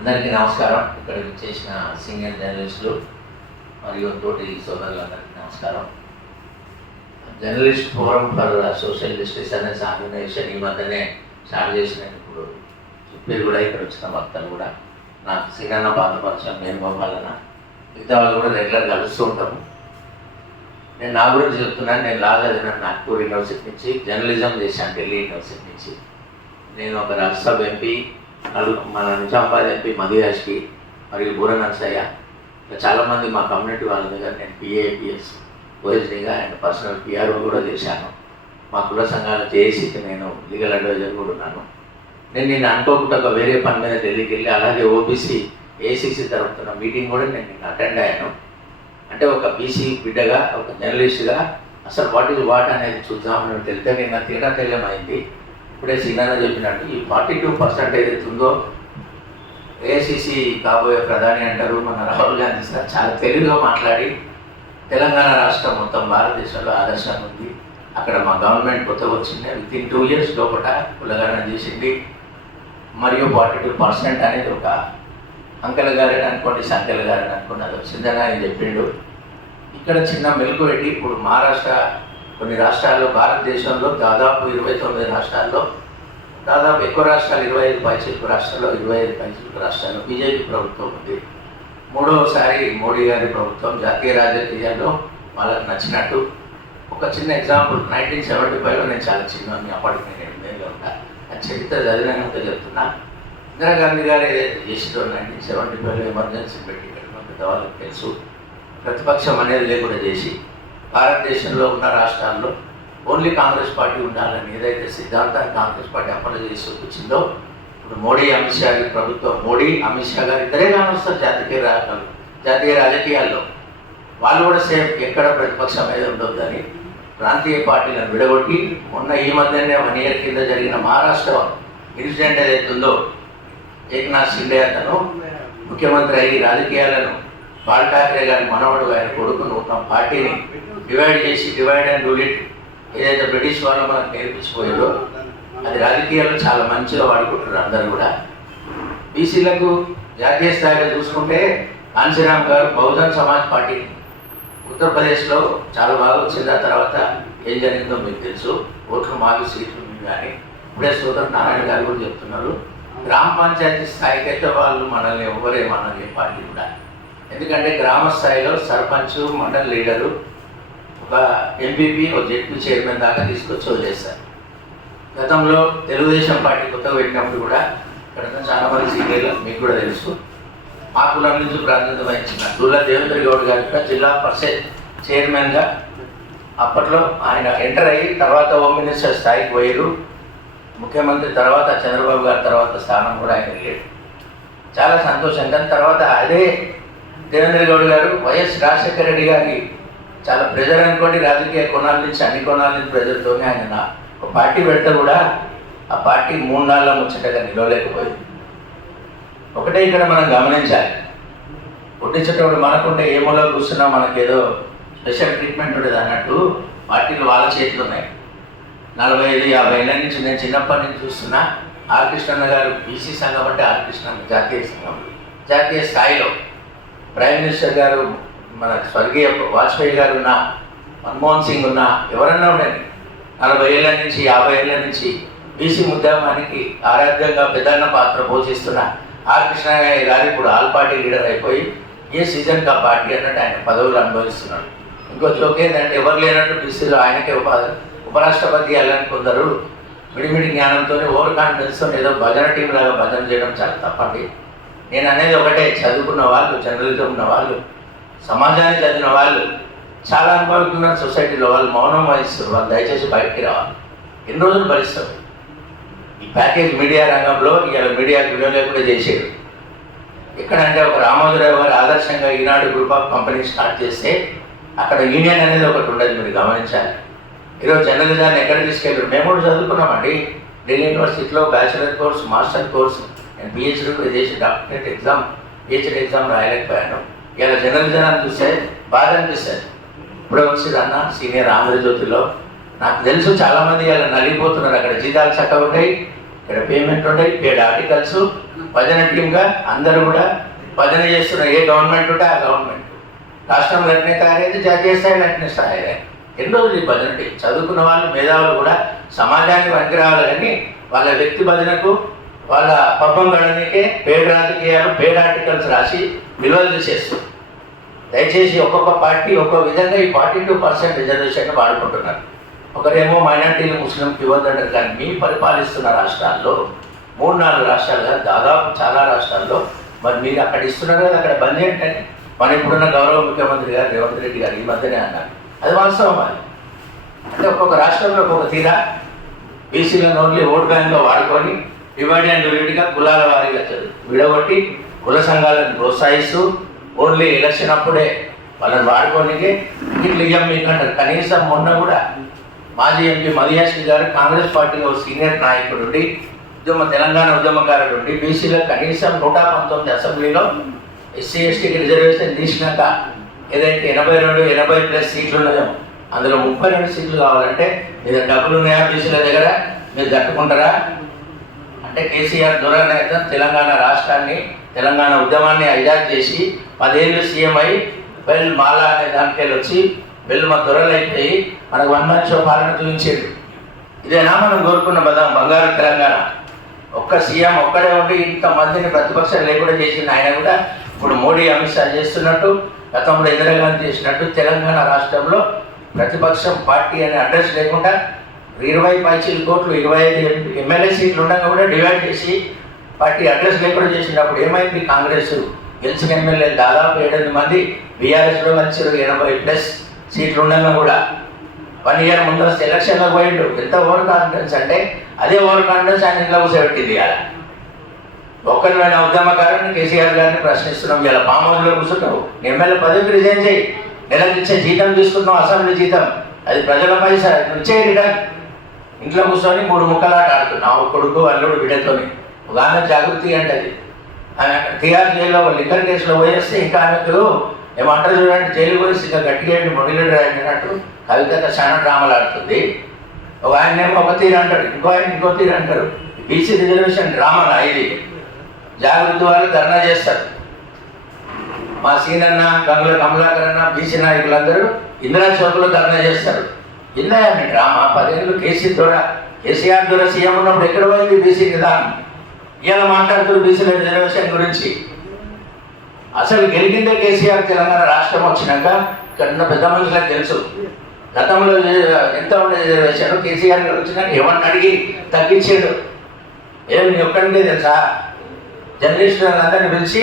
అందరికీ నమస్కారం. ఇక్కడికి చేసిన సీనియర్ జర్నలిస్టులు మరియు తోటి సోదరులందరికీ నమస్కారం. Journalist forum for social justice అనే ఆర్గనైజేషన్ ఈ మధ్యనే స్టార్ట్ చేసినప్పుడు మీరు కూడా ఇక్కడ వచ్చిన భక్తులు కూడా నాకు సీనియర్ పాతపరిచయం నేను గోపాలన మిగతా వాళ్ళు కూడా రెగ్యులర్ కలుస్తూ ఉంటాము. నేను నా గురించి చెప్తున్నాను. నేను లా చదివినాను నాగ్పూర్ యూనివర్సిటీ నుంచి, జర్నలిజం చేశాను ఢిల్లీ యూనివర్సిటీ నుంచి. నేను ఒక రాజ్యసభ ఎంపీ, మన నిజామాబాద్ ఎంపీ మధుయాష్కి మరియు బూర నర్సయ్య చాలామంది మా కమ్యూనిటీ వాళ్ళ దగ్గర నేను పిఏపిఎస్ ఓఎస్డీగా అండ్ పర్సనల్ పిఆర్ఓ కూడా చేశాను. మా కుల సంఘాల జేఏసీకి నేను లీగల్ అడ్వైజర్ కూడా ఉన్నాను. నేను అనుకోకుండా ఒక వేరే పని మీద ఢిల్లీకి వెళ్ళి అలాగే ఓబీసీ ఏసీసీ జరుగుతున్న మీటింగ్ కూడా నేను అటెండ్ అయ్యాను. అంటే ఒక బీసీ బిడ్డగా, ఒక జర్నలిస్ట్గా అసలు వాట్ ఈజ్ వాట్ అనేది చూద్దామని తెలితే నేను తెలియమైంది. ఇప్పుడే సిగ్నాన చెప్పినట్టు ఈ 42% ఏదైతే ఉందో ఏఐసిసి కాబోయే ప్రధాని అంటారు మన రాహుల్ గాంధీ సార్ చాలా తెలుగుగా మాట్లాడి తెలంగాణ రాష్ట్రం మొత్తం భారతదేశంలో ఆదర్శంగా ఉంది. అక్కడ మా గవర్నమెంట్ కొత్తగా వచ్చింది, వితిన్ 2 years లోపల కులగణన చేసింది. మరియు 42% అనేది ఒక అంకెల గారని అనుకోండి, సంఖ్యల గారని అనుకోండి, అది వచ్చిందని ఆయన చెప్పిండు. ఇక్కడ చిన్న మెలకు పెట్టి ఇప్పుడు మహారాష్ట్ర కొన్ని రాష్ట్రాల్లో, భారతదేశంలో దాదాపు 29 రాష్ట్రాల్లో, దాదాపు ఎక్కువ రాష్ట్రాలు 25 రాష్ట్రాల్లో, 25 రాష్ట్రాల్లో బీజేపీ ప్రభుత్వం ఉంది. మూడవసారి మోడీ గారి ప్రభుత్వం జాతీయ రాజకీయాల్లో వాళ్ళకి నచ్చినట్టు. ఒక చిన్న ఎగ్జాంపుల్, 1975లో నేను చాలా చిన్నవాడిని, అప్పటికి నేను 8 ఏళ్ళలో ఉంటా. ఆ చరిత్ర చదివినంత చెప్తున్నా. ఇందిరాగాంధీ గారు ఏదైతే చేసిందో 1975లో ఎమర్జెన్సీ పెట్టి పెద్దవాళ్ళకి తెలుసు, ప్రతిపక్షం అనేది లేకుండా చేసి భారతదేశంలో ఉన్న రాష్ట్రాల్లో ఓన్లీ కాంగ్రెస్ పార్టీ ఉండాలని ఏదైతే సిద్ధాంతాన్ని కాంగ్రెస్ పార్టీ అమలు చేసి వచ్చిందో, ఇప్పుడు మోడీ అమిత్ షా గారి ప్రభుత్వం, మోడీ అమిత్ షా గారు ఇద్దరే కానొస్తారు జాతీయ రాజకీయాల్లో. వాళ్ళు కూడా సేమ్ ఎక్కడ ప్రతిపక్షం మీద ఉండొద్దని ప్రాంతీయ పార్టీలను విడగొట్టి మొన్న ఈ మధ్యనే 1 year కింద జరిగిన మహారాష్ట్ర ఇన్సిడెంట్ ఏదైతే ఉందో, ఏకనాథ్ షిండే అతను ముఖ్యమంత్రి అయ్యి రాజకీయాలను బాల్ ఠాక్రే గారి మనవడు ఆయన కొడుకును ఒక పార్టీని డివైడ్ అండ్ రూల్ ఇట్ ఏదైతే బ్రిటిష్ వాళ్ళు మనకు నేర్పించిపోయారో అది రాజకీయాల్లో చాలా మంచిగా వాడుకుంటున్నారు అందరూ కూడా. బీసీలకు జాతీయ స్థాయిలో చూసుకుంటే కాంశీరామ్ గారు బహుజన్ సమాజ్ పార్టీ ఉత్తరప్రదేశ్లో చాలా బాగా వచ్చింది. ఆ తర్వాత ఏం జరిగిందో మీకు తెలుసు, ఓట్లు మాకు సీట్లు ఉంది. కానీ ఇప్పుడే సోదరు నారాయణ గారు కూడా చెప్తున్నారు, గ్రామ పంచాయతీ స్థాయికి అయితే వాళ్ళు మనల్ని ఎవరేమన్నారు ఏ పార్టీ కూడా. ఎందుకంటే గ్రామ స్థాయిలో సర్పంచ్, మండల లీడరు, ఒక ఎంపీపీ, ఒక జెడ్పీ చైర్మన్ దాకా తీసుకొచ్చి వదిలేస్తారు. గతంలో తెలుగుదేశం పార్టీ కొత్తగా పెట్టినప్పుడు కూడా ఇక్కడ చాలా మంది సీనియర్లు మీకు కూడా తెలుసు, మా కులం నుంచి ప్రాతినిధ్యం వహించిన దుల్లా దేవేంద్ర గౌడ్ గారు కూడా జిల్లా పరిషత్ చైర్మన్గా అప్పట్లో ఆయన ఎంటర్ అయ్యి తర్వాత హోమ్ మినిస్టర్ స్థాయికి పోయారు. ముఖ్యమంత్రి తర్వాత చంద్రబాబు గారి తర్వాత స్థానం కూడా ఆయన లేడు. చాలా సంతోషం. కానీ తర్వాత అదే దేవేంద్ర గౌడ్ గారు వైఎస్ రాజశేఖర రెడ్డి గారి చాలా ప్రెజర్ అనుకోండి, రాజకీయ కోణాల నుంచి అన్ని కోణాల నుంచి ప్రెజర్తోనే ఆయన ఒక పార్టీ పెడితే కూడా ఆ పార్టీ 3 నాళ్ళ ముచ్చటగా నిలవలేకపోయింది. ఒకటే ఇక్కడ మనం గమనించాలి, పుట్టించేటప్పుడు మనకుంటే ఏ మూలలో కూర్చున్నా మనకేదో స్పెషల్ ట్రీట్మెంట్ ఉండేది అన్నట్టు పార్టీలు వాళ్ళ చేతులు ఉన్నాయి. 45-50 ఏళ్ళ నుంచి నేను చిన్నప్పటి నుంచి చూస్తున్నా. ఆర్ కృష్ణన్న గారు బీసీ సంఘం అంటే ఆర్ కృష్ణన్న జాతీయ సంఘం, జాతీయ స్థాయిలో ప్రైమ్ మినిస్టర్ గారు మన స్వర్గీయ వాజ్పేయి గారు ఉన్నా, మన్మోహన్ సింగ్ ఉన్నా, ఎవరన్నా ఉండండి, 40 ఏళ్ళ నుంచి 50 ఏళ్ళ నుంచి బీసీ ఉద్యమానికి ఆరాధ్యంగా పెద్దన్న పాత్ర పోషిస్తున్న ఆర్ కృష్ణయ్య గారు ఇప్పుడు ఆల్ పార్టీ లీడర్ అయిపోయి ఏ సీజన్ కా పార్టీ అన్నట్టు ఆయన పదవులు అనుభవిస్తున్నాడు. ఇంకో జోక్ ఏంటంటే ఎవరు లేనట్టు బీసీలో ఆయనకే ఉపరాష్ట్రపతి అయ్యాలని కొందరు మిడిమిడి జ్ఞానంతో ఓవర్ కాన్ఫిడెన్స్తో ఏదో భజన టీం లాగా భజన చేయడం చాలా తప్పండి. నేను అనేది ఒకటే, చదువుకున్న వాళ్ళు, జర్నలిజం ఉన్న వాళ్ళు, సమాజాన్ని చదివిన వాళ్ళు చాలా అనుభవిస్తున్నారు. సొసైటీలో వాళ్ళు మౌనం వహిస్తారు. వాళ్ళు దయచేసి బయటికి రావాలి. ఎన్ని రోజులు భరిస్తారు? ఈ ప్యాకేజ్ మీడియా రంగంలో ఇలా మీడియా విలువ లేకుండా చేసేది ఎక్కడంటే ఒక రామోజీరావు గారు ఆదర్శంగా ఈనాడు గ్రూప్ ఆఫ్ కంపెనీ స్టార్ట్ చేస్తే అక్కడ యూనియన్ అనేది ఒకటి ఉండదు, మీరు గమనించాలి. ఈరోజు జర్నలిజాన్ని ఎక్కడ తీసుకెళ్ళారు? మేము కూడా చదువుకున్నామండి ఢిల్లీ యూనివర్సిటీలో బ్యాచిలర్ కోర్స్, మాస్టర్ కోర్స్. నేను పిహెచ్డీ కూడా చేసి డాక్టరేట్ ఎగ్జామ్, పిహెచ్డీ ఎగ్జామ్ రాయలేకపోయాను. ఇలా జర్నలిజాన్ని చూస్తే బాధ అనిపిస్తుంది. ఇప్పుడే వచ్చింది అన్న సీనియర్ ఆంధ్రజ్యోతిలో నాకు తెలుసు చాలామంది ఇలా నలిగిపోతున్నారు. అక్కడ జీతాలు చక్కగా ఉంటాయి, ఇక్కడ పేమెంట్ ఉంటాయి, పేడ్ ఆర్టికల్స్, భజన టీమ్గా అందరూ కూడా భజన చేస్తున్నారు. ఏ గవర్నమెంట్ ఉంటే ఆ గవర్నమెంట్, రాష్ట్రంలో అట్నే తయారైంది, జాతీయ స్థాయిలో అట్నే తయారైంది. ఎన్ని రోజులు ఈ భజన టీం? చదువుకున్న వాళ్ళు, మేధావులు కూడా సమాజానికి పనికిరావాలి, కానీ వాళ్ళ వ్యక్తి భజనకు, వాళ్ళ పబ్బం గడనికే పేడ్ రాజకీయాలు, పేడ్ ఆర్టికల్స్ రాసి విలువలు తీసేస్తారు. దయచేసి ఒక్కొక్క పార్టీ ఒక్కొక్క విధంగా ఈ 42% రిజర్వేషన్ వాడుకుంటున్నారు. ఒకరేమో మైనార్టీలు, ముస్లింకి ఇవ్వద్దంటారు, కానీ మీ పరిపాలిస్తున్న రాష్ట్రాల్లో 3-4 రాష్ట్రాలుగా దాదాపు చాలా రాష్ట్రాల్లో మరి మీరు అక్కడ ఇస్తున్నారు కదా, అక్కడ బంద్ ఏంటని మన ఇప్పుడున్న గౌరవ ముఖ్యమంత్రి గారు రేవంత్ రెడ్డి గారు ఈ మధ్యనే అన్నారు. అది వాస్తవం. అది అంటే ఒక్కొక్క రాష్ట్రంలో ఒక్కొక్క తీరా బీసీలను ఓన్లీ ఓట్ బ్యాంక్లో వాడుకొని డివైడ్ అండ్ డివిడ్గా కులాల వారీగా విడగొట్టి కుల సంఘాలను ప్రోత్సహిస్తూ ఓన్లీ ఎలక్షన్ అప్పుడే వాళ్ళని వాడుకోనికే టికెట్లు ఇయ్యం మీకు అంటారు. కనీసం మొన్న కూడా మాజీ ఎంపీ మదియాశ్రీ గారు కాంగ్రెస్ పార్టీలో సీనియర్ నాయకుడు ఉండి తెలంగాణ ఉద్యమకారుడు ఉండి బీసీలో కనీసం 119 అసెంబ్లీలో ఎస్సీ ఎస్టీకి రిజర్వేషన్ తీసినాక ఏదైతే 82-80+ సీట్లు ఉన్నాయో అందులో 32 సీట్లు కావాలంటే మీరు డబ్బులు ఉన్నాయా బీసీల దగ్గర, మీరు తట్టుకుంటారా అంటే కేసీఆర్ దురానైతం తెలంగాణ రాష్ట్రాన్ని, తెలంగాణ ఉద్యమాన్ని హైజాక్ చేసి 10 ఏళ్ళు సీఎం అయి బెల్ మాలా అనే దానికెళ్ళి వచ్చి బెల్ మా దొరలైపోయి మనకు 1 man show పాలన చూపించాడు. ఇదేనా మనం కోరుకున్న బంగారు తెలంగాణ? ఒక్క సీఎం ఒక్కడే ఉండి ఇంతమందిని ప్రతిపక్షం లేకుండా చేసిన ఆయన కూడా ఇప్పుడు మోడీ, అమిత్ షా చేస్తున్నట్టు, గతంలో ఇందిరాగాంధీ చేసినట్టు తెలంగాణ రాష్ట్రంలో ప్రతిపక్షం పార్టీ అనే అడ్రస్ లేకుండా 20 కోట్లు 25 ఎమ్మెల్యే సీట్లు ఉండగా కూడా డివైడ్ చేసి పార్టీ అడ్రస్ లేకుండా చేసినప్పుడు ఏమైంది? కాంగ్రెస్ గెలిచిన ఎమ్మెల్యేలు దాదాపు 7-8 మంది బీఆర్ఎస్లో కలిసి 80+ సీట్లు ఉండగా కూడా 1 year ముందు వస్తే ఎలక్షన్లో పోయిండు. ఎంత ఓవర్ కాన్ఫిడెన్స్ అంటే అదే ఓవర్ కాన్ఫిడెన్స్ ఆయన ఇంట్లో కూర్చోబెట్టింది. ఇలా ఒక్కరిమైన ఉద్యమకారుని కేసీఆర్ గారిని ప్రశ్నిస్తున్నాం. ఇలా ఫామ్ హౌస్లో కూర్చుంటావు, ఎమ్మెల్యే పదవికి రిజైన్ చేయి, నెలకు ఇచ్చే జీతం తీసుకుంటున్నావు, అసెంబ్లీ జీతం, అది ప్రజల పైసా, ఇచ్చే రిటర్న్. ఇంట్లో కూర్చొని 3 ముక్కలాట ఆడుతున్నావు, కొడుకు అల్లుడు బిడ్డతోని. ఒక ఆమె జాగృతి అంటే అది ఆమె తిహార్ జైల్లో లిక్కర్ కేసులో పోయేస్తే ఇంకా ఆమెకు ఏమంటారు చూడండి, జైలు పోయేసి ఇంకా గట్టిగా మొడిలేడు అంటున్నట్టు కవిత చాలా డ్రామాలు ఆడుతుంది. ఒక ఆయనేమో ఒక తీరు అంటాడు, ఇంకో ఆయన ఇంకో తీరు అంటారు. బీసీ రిజర్వేషన్ డ్రామాలా ఇది? జాగృతి వాళ్ళు ధర్నా చేస్తారు. మా సీనన్న, గంగుల కమలాకర్ అన్న, బీసీ నాయకులందరూ ఇందిరా చౌక్లో ధర్నా చేస్తారు. ఇందాయని డ్రామా 10 ఏళ్ళు కేసీఆర్ ద్వారా సీఎం ఉన్నప్పుడు ఎక్కడ పోయింది బీసీ విధానం? ఇవాళ మాట్లాడుతున్నారు బీసీల రిజర్వేషన్ గురించి. అసలు గెలిగిందే కేసీఆర్ తెలంగాణ రాష్ట్రం వచ్చినాక. ఇక్కడ పెద్ద మనుషులకు తెలుసు గతంలో ఎంత ఉండే రిజర్వేషన్. కేసీఆర్ గారు వచ్చినాక ఎవరిని అడిగి తగ్గించాడు? ఏమి ఒక్కడికే తెలుసా? జర్నలిస్టులందరినీ పిలిచి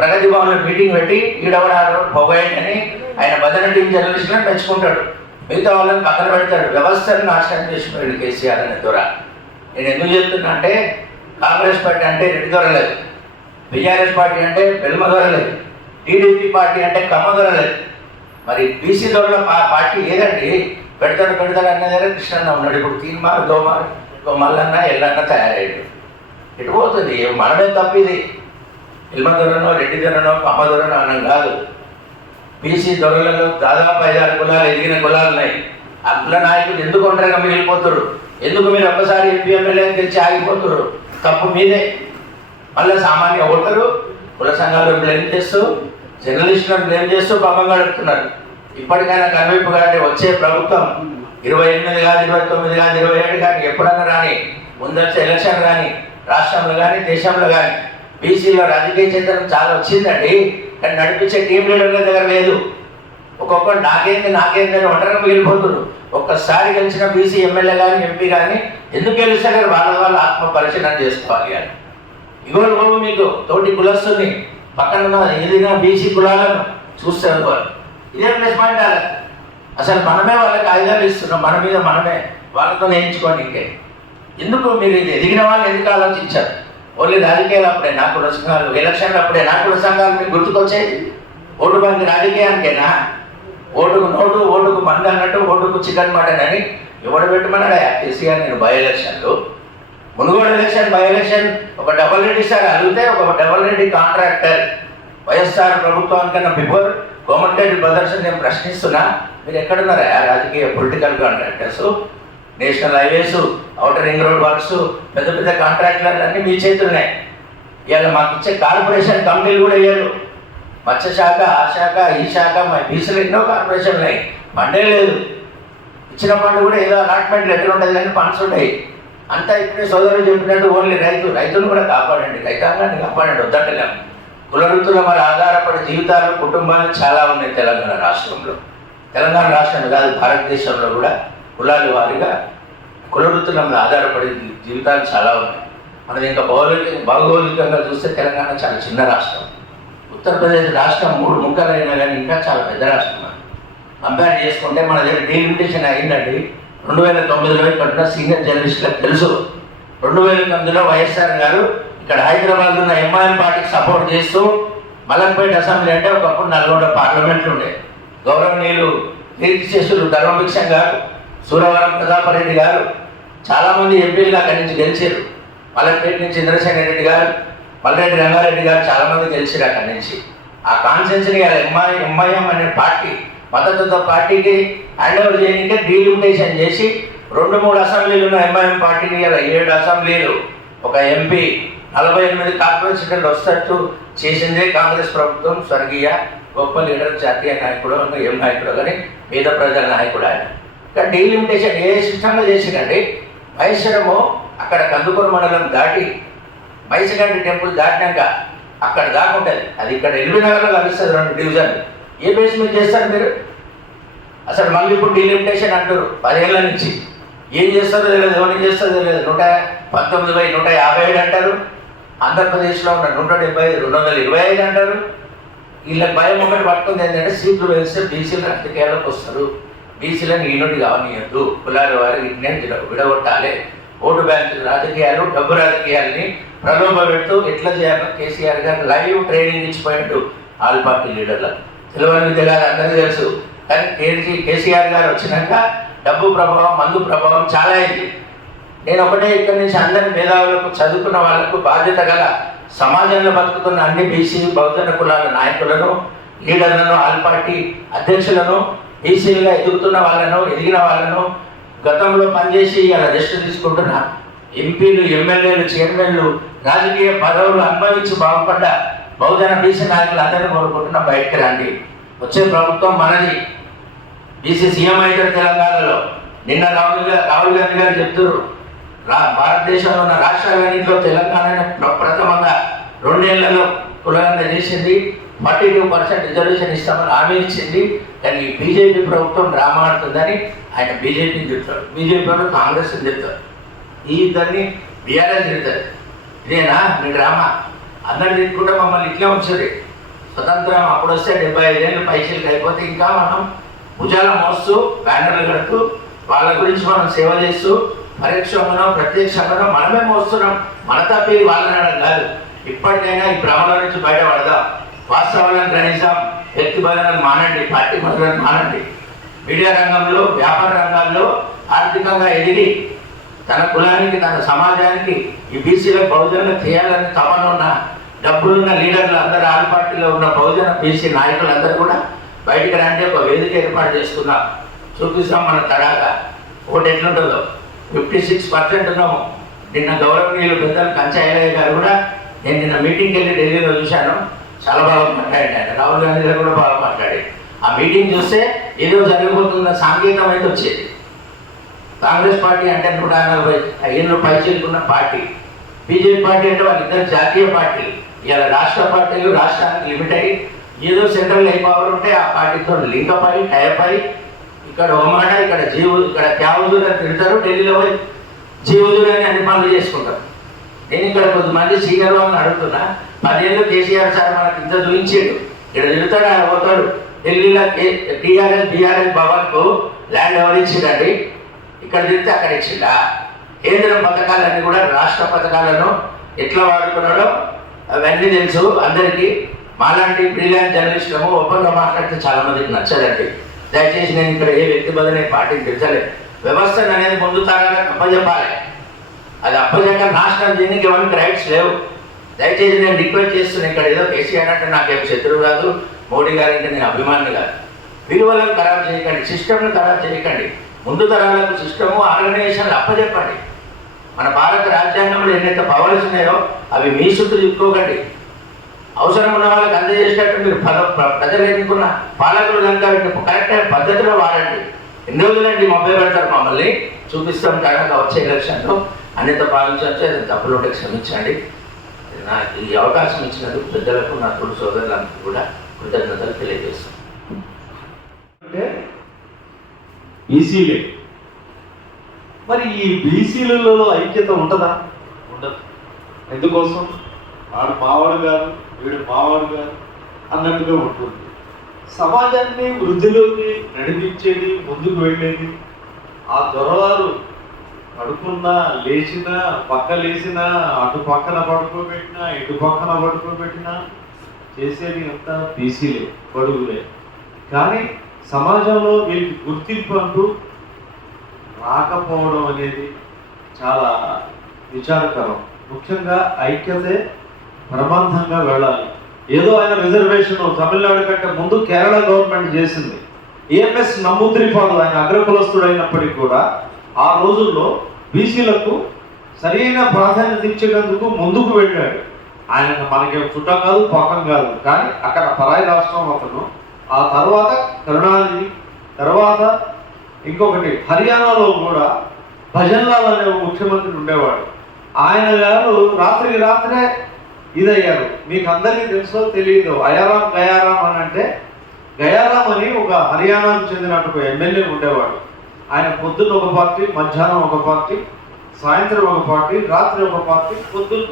ప్రగతి భవన్లో మీటింగ్ పెట్టి ఈడవడారు పొగయండి అని ఆయన భజన టీం జర్నలిస్టులను పెంచుకుంటాడు. మిగతా వాళ్ళని పక్కన పెడతాడు. వ్యవస్థను నాశనం చేసిపోయాడు కేసీఆర్ అనే దొర. నేను ఎందుకు చెప్తున్నా అంటే కాంగ్రెస్ పార్టీ అంటే రెడ్డి దొరలేదు, బీఆర్ఎస్ పార్టీ అంటే వెలుమ దొరలేదు, టీడీపీ పార్టీ అంటే కమ్మ దొరలేదు. మరి బీసీ దొరల పార్టీ ఏదండి? పెడతాడు అనే దగ్గర కృష్ణన్న ఉన్నాడు. ఇప్పుడు తీన్మార్, దోమార్, మల్లన్న, ఎల్లన్న తయారయ్యాడు. ఎటు పోతుంది? మనమే తప్పిది. ఎల్మ దొరనో, రెడ్డి దొరనో, కమ్మ దొరనో అన్నం కాదు. బీసీ దొరలలో దాదాపు 5-6 కులాలు, ఎదిగిన కులాలు ఉన్నాయి. ఆ కుల నాయకులు ఎందుకు ఒంటరిగా మిగిలిపోతారు? ఎందుకు మీరు ఒక్కసారి ఎంపీ ఎమ్మెల్యే తెచ్చి ఆగిపోతారు? తప్పు మీదే. మళ్ళీ సామాన్య ఓటరు కుల సంఘాలను బ్లేమ్ చేస్తూ, జర్నలిస్టులను బ్లేమ్ చేస్తూ పాపం గడుపుతున్నారు. ఇప్పటికైనా కనువిప్పు కానీ వచ్చే ప్రభుత్వం 28 కాదు, 29 కాదు, 27 కానీ ఎప్పుడన్నా రాని, ముందొచ్చే ఎలక్షన్ కానీ రాష్ట్రంలో కానీ దేశంలో కానీ బీసీలో రాజకీయ చైతన్యం చాలా వచ్చిందండి. కానీ నడిపించే టీం లీడర్ల దగ్గర లేదు. ఒక్కొక్కరు నాకేంది అని ఒంటరిగా మిగిలిపోతున్నారు. ఒక్కసారి గెలిచిన బీసీ ఎమ్మెల్యే కానీ ఎంపీ కానీ ఎందుకు గెలుస్తారు? వాళ్ళ ఆత్మ పరిశీలన చేసుకోవాలి. అని ఇగోలు బాబు మీకు తోటి కులస్తుని పక్కన ఏదైనా బీసీ కులాలను చూస్తే అనుకోవాలి. ఇదే ప్లస్ పాయింట్. అసలు మనమే వాళ్ళకి ఆయుధాలు ఇస్తున్నాం, మన మీద మనమే వాళ్ళతో నేర్చుకోండి. ఇంకే ఎందుకు మీరు ఇది ఎదిగిన వాళ్ళు ఎందుకు ఆలోచించారు? ఓన్లీ రాజకీయాలు అప్పుడే నా కుల సంఘాలు, ఎలక్షన్లు అప్పుడే నా కుల సంఘాలు మీకు గుర్తుకొచ్చేది. Vote bank రాజకీయానికేనా? ఓటుకు నోటు, ఓటుకు మంది అన్నట్టు, ఓటుకు చికెన్ మటన్ అని ఎవడు పెట్టమన్నాడా? కేసీఆర్ నేను బై ఎలక్షన్లు, మునుగోడు ఎలక్షన్, బై ఎలక్షన్ ఒక డబల్ రెడ్డి సార్ అడిగితే ఒక డబల్ రెడ్డి కాంట్రాక్టర్ వైఎస్ఆర్ ప్రభుత్వానికన్నా బిఫోర్ కోమటిరెడ్డి బ్రదర్స్ నేను ప్రశ్నిస్తున్నా. మీరు ఎక్కడున్నారా రాజకీయ political contractors? National highways, outer ring road works, పెద్ద పెద్ద కాంట్రాక్టర్లు అన్నీ మీ చేతులున్నాయి. ఇవాళ మాకు ఇచ్చే కార్పొరేషన్ కమిటీలు కూడా వేయరు. మత్స్య శాఖ, ఆ శాఖ, ఈ శాఖ, మా బీసీలు ఎన్నో కార్పొరేషన్లు ఉన్నాయి, పండే లేదు. ఇచ్చిన పండు కూడా ఏదో అలాట్మెంట్ లెటర్ ఉంటుంది కానీ ఫండ్స్ ఉంటాయి. అంతా ఇప్పుడే సోదరులు చెప్పినట్టు ఓన్లీ రైతును కూడా కాపాడండి, రైతాంగాన్ని కాపాడండి, వద్దట్టలేము. కుల వృత్తుల మరి ఆధారపడే జీవితాలు, కుటుంబాలు చాలా ఉన్నాయి తెలంగాణ రాష్ట్రంలో. తెలంగాణ రాష్ట్రం కాదు, భారతదేశంలో కూడా కులాల వారిగా కుల వృత్తుల మీద ఆధారపడే జీవితాలు చాలా ఉన్నాయి. మనది ఇంకా భౌగోళికంగా చూస్తే తెలంగాణ చాలా చిన్న రాష్ట్రం. ఉత్తరప్రదేశ్ రాష్ట్రం 3 ముక్కలైనా కానీ ఇంకా చాలా పెద్ద రాష్ట్రం. కంపేర్ చేసుకుంటే మన దగ్గర డీలిమిటేషన్ అయిందండి 2009లో. ఇక్కడ ఉన్న సీనియర్ జర్నలిస్టులకు తెలుసు, 2009లో వైఎస్ఆర్ గారు ఇక్కడ హైదరాబాద్ ఉన్న ఎంఐఎం పార్టీకి సపోర్ట్ చేస్తూ మలక్పేట అసెంబ్లీ అంటే ఒకప్పుడు నల్గొండ పార్లమెంట్లు ఉండే. గౌరవనీయులు కీర్తిశేషులు ధర్మభిక్షం గారు, సూరవరం ప్రతాపరెడ్డి గారు చాలామంది ఎంపీలుగా అక్కడి నుంచి గెలిచారు. మలక్పేట నుంచి ఇంద్రసేన రెడ్డి గారు, మల్రెడ్డి రంగారెడ్డి గారు చాలామంది గెలిచారు అక్కడి నుంచి. ఆ కాన్స్టిట్యున్సీని ఎంఐఎం అనే పార్టీ మద్దతుతో పార్టీకి హ్యాండ్ ఓవర్ చేయడానికే డీలిమిటేషన్ చేసి 2-3 అసెంబ్లీలు ఉన్న ఎంఐఎం పార్టీకి 7 అసెంబ్లీలు, ఒక ఎంపీ, 48 కార్పొరేషన్లు వస్తట్టు చేసిందే కాంగ్రెస్ ప్రభుత్వం. స్వర్గీయ గొప్ప లీడర్, జాతీయ నాయకుడు, ఏం నాయకుడు కానీ పేద ప్రజల నాయకుడు ఆయన. ఇక్కడ డీలిమిటేషన్ ఏ సిస్టంలో చేసిందండి. మహేశ్వరము అక్కడ కందుకూరు మండలం దాటి మైసగండి టెంపుల్ దాటినాక అక్కడ దాకా ఉంటుంది. అది ఇక్కడ ఎల్బీనగర్లో కలుస్తుంది 2 డివిజన్లు. ఏ బేస్ మీద చేస్తారు మీరు? అసలు మళ్ళీ ఇప్పుడు డీలిమిటేషన్ అంటారు 10 ఏళ్ళ నుంచి. ఏం చేస్తారో తెలియదు, ఎవరికి చేస్తారో తెలియదు. 119/157 అంటారు. ఆంధ్రప్రదేశ్లో ఉన్న 175, 225 అంటారు. వీళ్ళకి భయం ఒకటి పట్టుకుంది ఏంటంటే సీట్లు వేస్తే బీసీలు రాజకీయాల్లోకి వస్తారు, బీసీలను యూనిట్ కావనియద్దు, కులాల వారి విడగొట్టాలి, ఓటు బ్యాంకు రాజకీయాలు, డబ్బు రాజకీయాలని ప్రలోభ పెడుతూ ఎట్లా చేయాలో కేసీఆర్ గారు లైవ్ ట్రైనింగ్ ఇచ్చిపోయాడు ఆల్ పార్టీ లీడర్లకు. తెలియని విద్య కాదు, అందరికీ తెలుసు. కానీ కేసీఆర్ గారు వచ్చినాక డబ్బు ప్రభావం, మందు ప్రభావం చాలా అయింది. నేను ఒకటే ఇక్కడి నుంచి అందరి మేధావులకు, చదువుకున్న వాళ్లకు, బాధ్యత గల సమాజంలో బతుకుతున్న అన్ని బీసీ బహుజన కులాల నాయకులను, లీడర్లను, ఆల్ పార్టీ అధ్యక్షులను, బీసీలుగా ఎదుగుతున్న వాళ్ళను, ఎదిగిన వాళ్ళను, గతంలో పనిచేసి అలా రెస్ట్ తీసుకుంటున్న ఎంపీలు, ఎమ్మెల్యేలు, చైర్మన్లు, రాజకీయ పదవులు అనుభవించి బాగుపడ్డ బహుజన బీసీ నాయకులు అందరినీ కోరుకుంటున్నా బయటకు రండి. వచ్చే ప్రభుత్వం మనది. బీసీ సీఎం అయితే తెలంగాణలో. నిన్న రాహుల్ గాంధీ గారు చెప్తున్నారు, భారతదేశంలో ఉన్న రాష్ట్రాలన్నింటిలో తెలంగాణ ప్రథమంగా 2 ఏళ్లలో కులగంద చేసింది, 42% రిజర్వేషన్ ఇస్తామని హామీ ఇచ్చింది. కానీ బీజేపీ ప్రభుత్వం డ్రామా ఆడుతుందని ఆయన బీజేపీని చెప్తాడు, బీజేపీ వాళ్ళు కాంగ్రెస్ని చెప్తారు, ఈ ఇద్దరిని బీఆర్ఎస్ చెప్తారు. ఇదేనా మీ డ్రామా? అందరు తిట్టుకుంటే మమ్మల్ని ఇట్లే ఉంచుది. స్వతంత్రం అప్పుడు వస్తే 75 ఏళ్ళు పైసలకి అయిపోతే ఇంకా మనం భుజాల మోస్తూ, బ్యానర్లు కడుతూ, వాళ్ళ గురించి మనం సేవ చేస్తూ, పరోక్షంగానో ప్రత్యక్షంగానో మనమే మోస్తున్నాం. మన తప్పి వాళ్ళని అనడం కాదు. ఇప్పటికైనా ఈ భ్రమల నుంచి బయటపడదాం, వాస్తవాలను గ్రహిస్తాం, వ్యక్తి బదనాలు మానండి, పార్టీ బదనాలు మానండి. మీడియా రంగంలో, వ్యాపార రంగాల్లో ఆర్థికంగా ఎదిగి తన కులానికి, తన సమాజానికి ఈ బీసీలకు బహుజనంగా చేయాలని తపన ఉన్న డబ్బులున్న లీడర్లు అందరూ, ఆల్ పార్టీలో ఉన్న బహుజన బీసీ నాయకులందరూ కూడా బయటికి రండి. ఒక వేదిక ఏర్పాటు చేసుకుందాం, చూపిస్తాం మన తడాగా ఓటు ఎట్లుంటుందో. 56% ఉన్నాము. నిన్న గౌరవనీయులు పెద్దలు కంచాయలయ్య గారు కూడా, నేను నిన్న మీటింగ్కి వెళ్ళి ఢిల్లీలో చూశాను, చాలా బాగా మాట్లాడాడు ఆయన. రాహుల్ గాంధీ గారు కూడా బాగా మాట్లాడాడు. ఆ మీటింగ్ చూస్తే ఏదో జరిగిపోతున్న సంకేతం అయితే వచ్చేది. కాంగ్రెస్ పార్టీ అంటే 140 ఏళ్ళు పైచేలుకున్న పార్టీ, బీజేపీ పార్టీ అంటే వాళ్ళిద్దరు జాతీయ పార్టీలు. ఇలా రాష్ట్ర పార్టీలు రాష్ట్రానికి లిమిట్ అయ్యి ఏదో సెంట్రల్ ఏ పవర్ ఉంటే ఆ పార్టీతో లింకప్ అయ్యి, టైప్ అయ్యి, ఇక్కడ ఓమాట, ఇక్కడ ఇక్కడ క్యావుజూర్ అని తిడతారు, ఢిల్లీలో పోయి జీవజూర్ అని అన్ని పనులు చేసుకుంటారు. నేను ఇక్కడ కొద్దిమంది సీనియర్ వాళ్ళని అడుగుతున్నా, 10 ఏళ్ళు కేసీఆర్ సార్ మనకి ఇంత చూపించాడు, ఇక్కడ తిడతాడు, ఆయన పోతాడు. ఢిల్లీలో టీఆర్ఎస్ బీఆర్ఎస్ భవన్కు ల్యాండ్ ఎవరు ఇచ్చిందండి? ఇక్కడ తిరిగితే అక్కడ ఇచ్చిందా? కేంద్ర పథకాలన్నీ కూడా రాష్ట్ర పథకాలను ఎట్లా వాడుకున్నాడో అవన్నీ తెలుసు అందరికీ. మాలాంటి బ్రిలియంట్ జర్నలిస్టులము ఓపెన్గా మాట్లాడితే చాలా మందికి నచ్చదండి. దయచేసి నేను ఇక్కడ ఏ వ్యక్తి బదులే పార్టీని పెంచలేదు. వ్యవస్థను అనేది ముందు తరాలకు అప్పచెప్పాలి. అది అప్పచెక్క నాశనం చేయడానికి ఎవరికి రైట్స్ లేవు. దయచేసి నేను రిక్వెస్ట్ చేస్తున్నాను, ఇక్కడ ఏదో కేసీఆర్ అంటే నాకేం శత్రువు కాదు, మోడీ గారు అంటే నేను అభిమాని కాదు. విలువలను ఖరాబ్ చేయకండి, సిస్టమ్ను ఖరాబ్ చేయకండి. ముందు తరాలకు సిస్టము, ఆర్గనైజేషన్లు అప్పచెప్పండి. మన భారత రాజ్యాంగంలో ఎన్నైతే పవర్స్ ఉన్నాయో అవి మీ చుట్టూ తిప్పుకోకండి. అవసరం ఉన్న వాళ్ళకి అందజేసేటట్టు మీరు ప్రజలు ఎన్నుకున్న పాలకులు కనుక కరెక్ట్ అయిన పద్ధతిలో వాడండి. ఎన్ని రోజులండి మొబైల్ పెడతారు మమ్మల్ని చూపిస్తాం కనుక వచ్చే ఎలక్షన్లో అన్నితో భావించవచ్చు. అది తప్పులు ఉంటే క్షమించండి. నాకు ఈ అవకాశం ఇచ్చినందుకు పెద్దలకు నా తోడు సోదరులందరూ కూడా కృతజ్ఞతలు తెలియజేస్తాను. అంటే బీసీలే, మరి ఈ బీసీలలో ఐక్యత ఉంటుందా? ఉండదు. ఎందుకోసం? వాడు మావాడు గారు, వీడు మావాడు గారు అన్నట్టుగా ఉంటుంది. సమాజాన్ని వృద్ధిలోకి నడిపించేది, ముందుకు వెళ్ళేది ఆ దొరవారు పడుకున్నా లేచినా పక్కలేసినా అటు పక్కన పడుకోబెట్టినా ఇటు పక్కన పడుకోబెట్టినా చేసేది అంతా బీసీలే, బడుగులే. కానీ సమాజంలో వీరికి గుర్తింపు అంటూ రాకపోవడం అనేది చాలా విచారకరం. ముఖ్యంగా ఐక్యతే ప్రబంధంగా వెళ్ళాలి. ఏదో ఆయన రిజర్వేషన్ తమిళనాడు కంటే ముందు కేరళ గవర్నమెంట్ చేసింది. ఏఎంఎస్ నమూద్రిపాదు ఆయన అగ్రకులస్తుడు అయినప్పటికీ కూడా ఆ రోజుల్లో బీసీలకు సరైన ప్రాధాన్యత ఇచ్చేందుకు ముందుకు వెళ్ళాడు. ఆయన మనకి చుట్టం కాదు, పక్కం కాదు, కానీ అక్కడ పరాయి రాష్ట్రం అతను. ఆ తర్వాత కరుణానిధి, తర్వాత ఇంకొకటి హర్యానాలో కూడా భజన్లాల్ అనే ముఖ్యమంత్రి ఉండేవాడు. ఆయన గారు రాత్రే ఇదయ్యారు. మీకు అందరికీ తెలుసో తెలియదు, అయారాం గయారాం అని అంటే గయారాం అని ఒక హర్యానాకు చెందినట్టు ఎమ్మెల్యే ఉండేవాడు. ఆయన పొద్దున్న ఒక పార్టీ, మధ్యాహ్నం ఒక పార్టీ, సాయంత్రం ఒక పార్టీ, రాత్రి ఒక పార్టీ, పొద్దున్న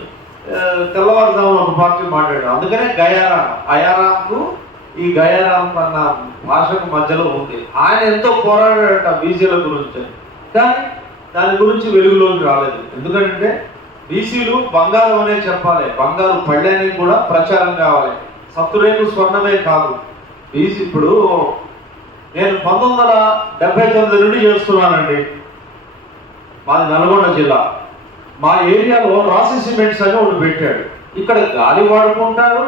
తెల్లవారుజామున ఒక పార్టీ మాట్లాడాడు. అందుకనే గయారాం, అయారాంకు ఈ గయారాం అన్న భాషకు మధ్యలో ఉంది. ఆయన ఎంతో పోరాడాడట బీసీల గురించి, కానీ దాని గురించి వెలుగులోకి రాలేదు. ఎందుకంటే బీసీలు బంగారం అనే చెప్పాలి, బంగారు పళ్ళని కూడా ప్రచారం కావాలి. సత్తురేకు స్వర్ణమే కాదు. బీసీ ఇప్పుడు నేను 1979 నుండి చేస్తున్నానండి. మాది నల్గొండ జిల్లా. మా ఏరియాలో రాసి సిమెంట్స్ అని ఒకటి పెట్టాడు. ఇక్కడ గాలి వాడుకుంటాడు,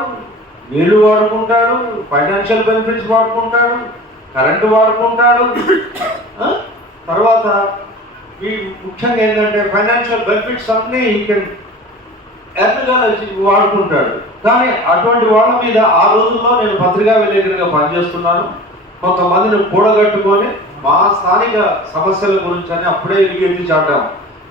నీళ్లు వాడుకుంటాడు, ఫైనాన్షియల్ బెనిఫిట్స్ వాడుకుంటాడు, కరెంటు వాడుకుంటాడు. తర్వాత ఈ ముఖ్యంగా ఏంటంటే ఫైనాన్షియల్ బెనిఫిట్స్ అన్నీ ఎర్నగా వాడుకుంటాడు. కానీ అటువంటి వాళ్ళ మీద ఆ రోజుల్లో నేను పత్రికా విలేకరిగా పనిచేస్తున్నాను. కొంతమందిని కూడగట్టుకొని మా స్థానిక సమస్యల గురించి అని అప్పుడే ఎత్తి చాటాము.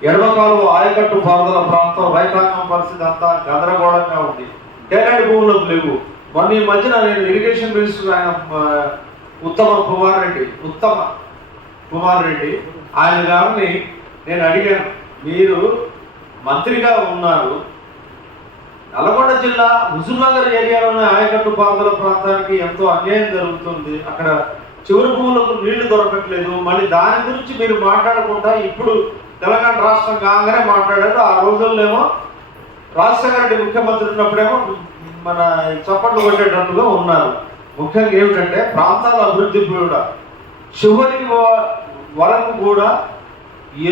ఎడమకాలువ ఆయకట్టు పారుదల ప్రాంతం రైతాంగం పరిస్థితి అంతా గందరగోళంగా ఉంది. టేలెంట్ భూములకు లేవు. మొన్న ఈ మధ్యన నేను ఇరిగేషన్ మినిస్టర్ ఆయన ఉత్తమ కుమార్ రెడ్డి ఆయన గారిని నేను అడిగాను, మీరు మంత్రిగా ఉన్నారు, నల్గొండ జిల్లా హుజూర్నగర్ ఏరియాలోనే ఆయకట్టు పారుదల ప్రాంతానికి ఎంతో అన్యాయం జరుగుతుంది, అక్కడ చివరి భూములకు నీళ్లు దొరకట్లేదు, మళ్ళీ దాని గురించి మీరు మాట్లాడకుండా ఇప్పుడు తెలంగాణ రాష్ట్రం కాగానే మాట్లాడారు. ఆ రోజుల్లోనేమో రాజశేఖర రెడ్డి ముఖ్యమంత్రి ఉన్నప్పుడేమో మన చప్పట్లు కొట్టేటట్టుగా ఉన్నారు. ముఖ్యంగా ఏమిటంటే ప్రాంతాల అభివృద్ధి కూడా చివరి వరకు కూడా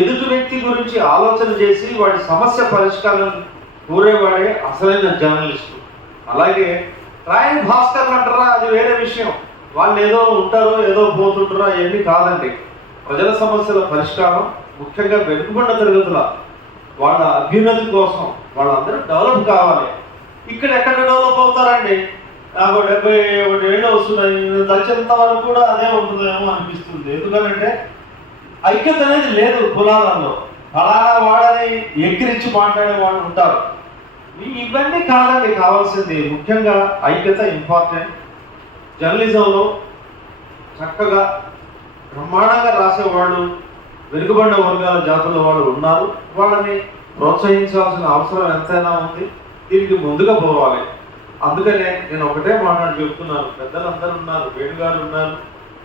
ఎదుటి వ్యక్తి గురించి ఆలోచన చేసి వాడి సమస్య పరిష్కారం కోరేవాడే అసలైన జర్నలిస్టు. అలాగే రాయల్ భాస్కర్ అంటారా, అది వేరే విషయం. వాళ్ళు ఏదో ఉంటారో ఏదో పోతుంటారో అవన్నీ కాదండి. ప్రజల సమస్యల పరిష్కారం, ముఖ్యంగా వెనుకబడిన తరగతుల వాళ్ళ అభ్యున్నతి కోసం వాళ్ళందరూ డెవలప్ కావాలి. ఇక్కడ ఎక్కడ డెవలప్ అవుతారండి? నాకు 71 ఏళ్ళు వస్తున్నాయి, దక్షిణంత వరకు కూడా అదే ఉంటుందేమో అనిపిస్తుంది. ఎందుకంటే ఐక్యత అనేది లేదు. కులాలలో ఫలానా వాడని ఎక్కిరించి మాట్లాడే వాళ్ళు ఉంటారు. ఇవన్నీ కాదండి కావాల్సింది. ముఖ్యంగా ఐక్యత ఇంపార్టెంట్. జర్నలిజంలో చక్కగా బ్రహ్మాండంగా రాసేవాళ్ళు, వెనుకబడిన వర్గాల జాతుల వాళ్ళు ఉన్నారు. వాళ్ళని ప్రోత్సహించాల్సిన అవసరం ఎంతైనా ఉంది. దీనికి ముందుగా పోవాలి. అందుకనే నేను ఒకటే మాట్లాడి చెప్తున్నాను. పెద్దలందరూ ఉన్నారు, వేణుగారు ఉన్నారు.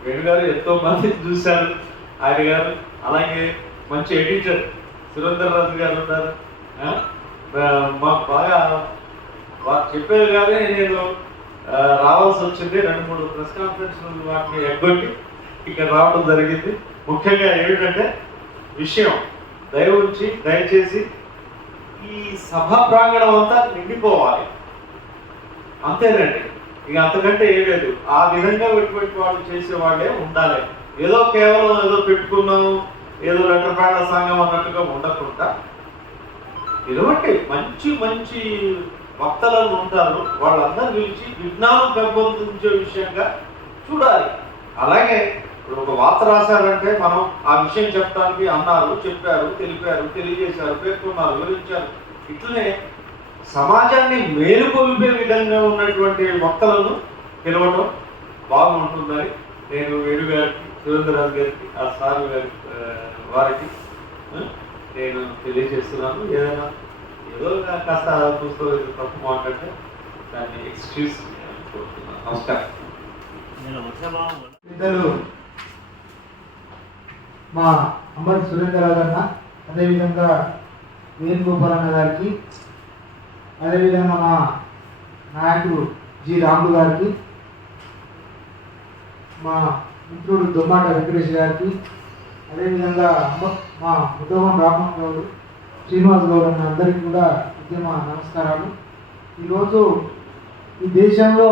వేణుగారు ఎంతో మంది చూశారు ఆయన గారు. అలాగే మంచి ఎడిటర్ సురేందర్ రాజు గారు ఉన్నారు. మాకు బాగా వారు చెప్పారు కానీ నేను రావాల్సి వచ్చింది. 2-3 ప్రెస్ కాన్ఫరెన్స్ వాటిని ఎగ్గొట్టి ఇక్కడ రావడం జరిగింది. ముఖ్యంగా ఏమిటంటే విషయం దయచేసి ఈ సభా ప్రాంగణం అంతా నిండిపోవాలి, అంతేనండి. ఇక అంతకంటే ఏం లేదు. ఆ విధంగా పెట్టుబడి వాళ్ళు చేసేవాళ్ళే ఉండాలి. ఏదో కేవలం ఏదో పెట్టుకున్నాము, ఏదో లెటర్ ప్యాడ్ల సంఘం అన్నట్టుగా ఉండకుండా పిలవండి, మంచి మంచి వక్తలను ఉంటారు, వాళ్ళందరూ పిలిచి విజ్ఞానం పెంపొందించే విషయంగా చూడాలి. అలాగే ఇప్పుడు ఒక వార్త రాశారంటే మనం ఆ విషయం చెప్పడానికి అన్నారు, చెప్పారు, తెలిపారు, తెలియజేశారు, పేర్కొన్నారు, వివరించారు. ఇట్లనే సమాజాన్ని మేలుకొల్పే విధంగా ఉన్నటువంటి వక్తలను పిలవటం బాగుంటుందని నేను వేణు గారికి, సురేంద్రరాజు గారికి, ఆ సార్ గారి వారికి నేను తెలియజేస్తున్నాను. ఏదో కాస్త చూస్తూ తప్పు మాట్లాడితే దాన్ని ఎక్స్క్యూజ్ కోరుతున్నాను. నమస్కారం. ఇద్దరు మా అంబటి సురేంద్రరావు అన్న, అదేవిధంగా వేణుగోపాల్ అన్న గారికి, అదేవిధంగా మా నాయకుడు జి రాములు గారికి, మా మిత్రుడు దొమ్మాట వెంకటేష్ గారికి, అదేవిధంగా మా ఉద్యోగం రామన్ గౌడ్, శ్రీనివాస్ గౌడ్ అన్న అందరికీ కూడా ఉద్యమ నమస్కారాలు. ఈరోజు ఈ దేశంలో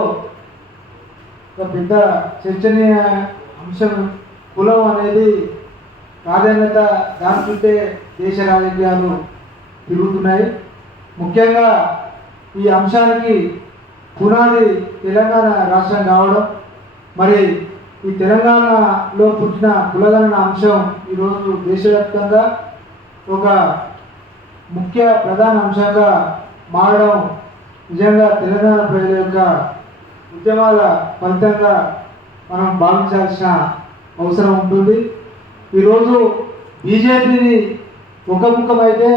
ఒక పెద్ద చర్చనీయ అంశం కులం అనేది ప్రాధాన్యత దాని చుట్టే దేశ రాజకీయాలు తిరుగుతున్నాయి. ముఖ్యంగా ఈ అంశానికి పునాది తెలంగాణ రాష్ట్రం కావడం, మరి ఈ తెలంగాణలో పుట్టిన కులగణన అంశం ఈరోజు దేశవ్యాప్తంగా ఒక ముఖ్య ప్రధాన అంశంగా మారడం నిజంగా తెలంగాణ ప్రజల యొక్క ఉద్యమాల ఫలితంగా మనం భావించాల్సిన అవసరం ఉంటుంది. ఈరోజు బీజేపీని ఒక ముఖం అయితే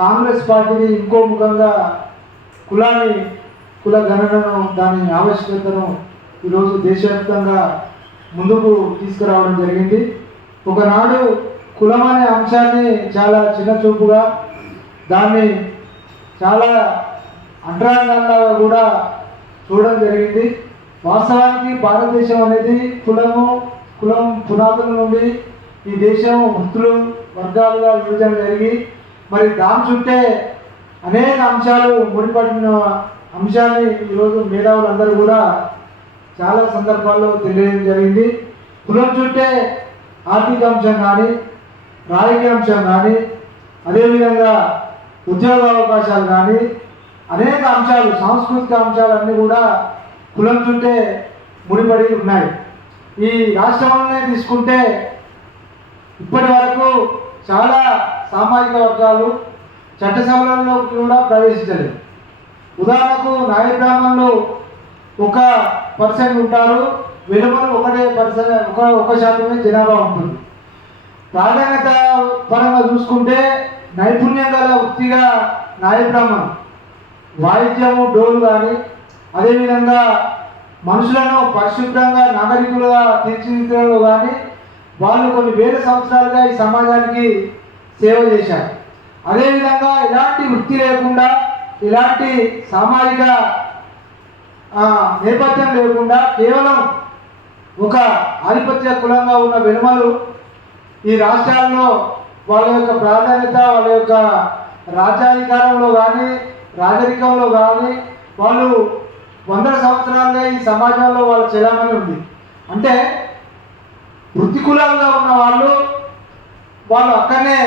కాంగ్రెస్ పార్టీని ఇంకో ముఖంగా కుల గణనను, దాని ఆవశ్యకతను ఈరోజు దేశవ్యాప్తంగా ముందుకు తీసుకురావడం జరిగింది. ఒకనాడు కులం అనే అంశాన్ని చాలా చిన్న చూపుగా, దాన్ని చాలా అంటరాంగంగా కూడా చూడడం జరిగింది. వాస్తవానికి భారతదేశం అనేది కులం పునాదుల నుండి ఈ దేశం వృత్తులు వర్గాలుగా విభజన జరిగి, మరి దాని చుట్టే అనేక అంశాలు ముడిపడిన అంశాన్ని ఈరోజు మేధావులందరూ కూడా చాలా సందర్భాల్లో తెలియడం జరిగింది. కులం చుట్టే ఆర్థిక అంశం కానీ, రాజకీయ అంశం కానీ, అదేవిధంగా ఉద్యోగ అవకాశాలు కానీ, అనేక అంశాలు, సాంస్కృతిక అంశాలన్నీ కూడా కులం చుట్టే ముడిపడి ఉన్నాయి. ఈ రాష్ట్రంలోనే తీసుకుంటే ఇప్పటి వరకు చాలా సామాజిక వర్గాలు చట్టసభలలో కూడా ప్రవేశించలేదు. ఉదాహరణకు నాయ బ్రాహ్మణులు 1% ఉంటారు, వెలుమలు 1% జనాభా ఉంటుంది. ప్రాధాన్యత పరంగా చూసుకుంటే నైపుణ్యం గల వృత్తిగా నాయ బ్రాహ్మణం, వాయిద్యము, డోలు కానీ, అదేవిధంగా మనుషులను పరిశుభ్రంగా నాగరికులుగా తీర్చిదిద్దడంలో కానీ వాళ్ళు కొన్ని వేల సంవత్సరాలుగా ఈ సమాజానికి సేవ చేశారు. అదేవిధంగా ఎలాంటి వృత్తి లేకుండా, ఇలాంటి సామాజిక నేపథ్యం లేకుండా కేవలం ఒక ఆధిపత్య కులంగా ఉన్న వెనుమలు ఈ రాష్ట్రాల్లో వాళ్ళ యొక్క ప్రాధాన్యత, వాళ్ళ యొక్క రాజ్యాధికారంలో కానీ, రాజరికంలో కానీ వాళ్ళు 100 సంవత్సరాలుగా ఈ సమాజంలో వాళ్ళ చెలామణి ఉంది. అంటే వృత్తి కులాలుగా ఉన్న వాళ్ళు అక్కడనే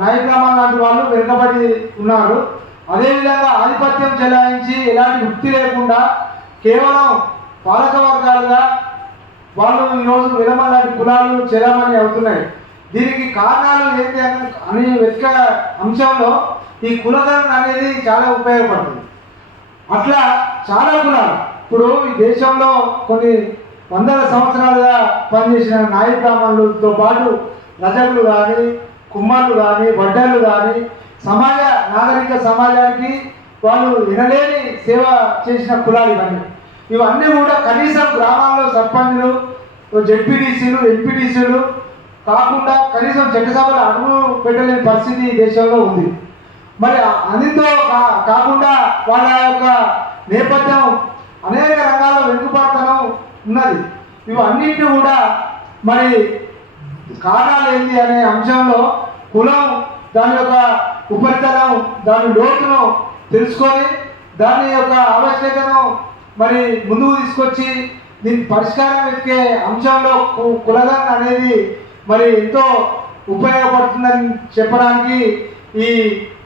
నాయకురామా లాంటి వాళ్ళు వెనుకబడి ఉన్నారు. అదేవిధంగా ఆధిపత్యం చెలాయించి ఎలాంటి వృత్తి లేకుండా కేవలం పాలక వర్గాలుగా వాళ్ళు ఈరోజు విలమ లాంటి కులాలు చెలామణి అవుతున్నాయి. దీనికి కారణాలు ఏంటి అని వెతికే అంశంలో ఈ కులగణన అనేది చాలా ఉపయోగపడుతుంది. అట్లా చాలా కులాలు ఇప్పుడు ఈ దేశంలో కొన్ని 100 సంవత్సరాలుగా పనిచేసిన నాయ బ్రాహ్మణులతో పాటు రజకులు కానీ, కుమ్మర్లు కానీ, వడ్డర్లు కానీ నాగరిక సమాజానికి వాళ్ళు వినలేని సేవ చేసిన కులాలు ఇవన్నీ కూడా కనీసం గ్రామాల్లో సర్పంచులు, జెడ్పీటీసీలు, ఎంపీటీసీలు కాకుండా కనీసం చట్టసభలు అడుగు పెట్టలేని పరిస్థితి ఈ దేశంలో ఉంది. మరి అందుతో కాకుండా వాళ్ళ యొక్క నేపథ్యం అనేక రంగాల్లో వెనుకబడతనం ఉన్నది. ఇవన్నింటినీ కూడా మరి కారణాలు ఏంటి అనే అంశంలో కులం దాని యొక్క ఉపరితలం, దాని లోతును తెలుసుకొని దాని యొక్క ఆవశ్యకతను మరి ముందుకు తీసుకొచ్చి దీనికి పరిష్కారం వెతికే అంశంలో కులగణన అనేది మరి ఎంతో ఉపయోగపడుతుందని చెప్పడానికి ఈ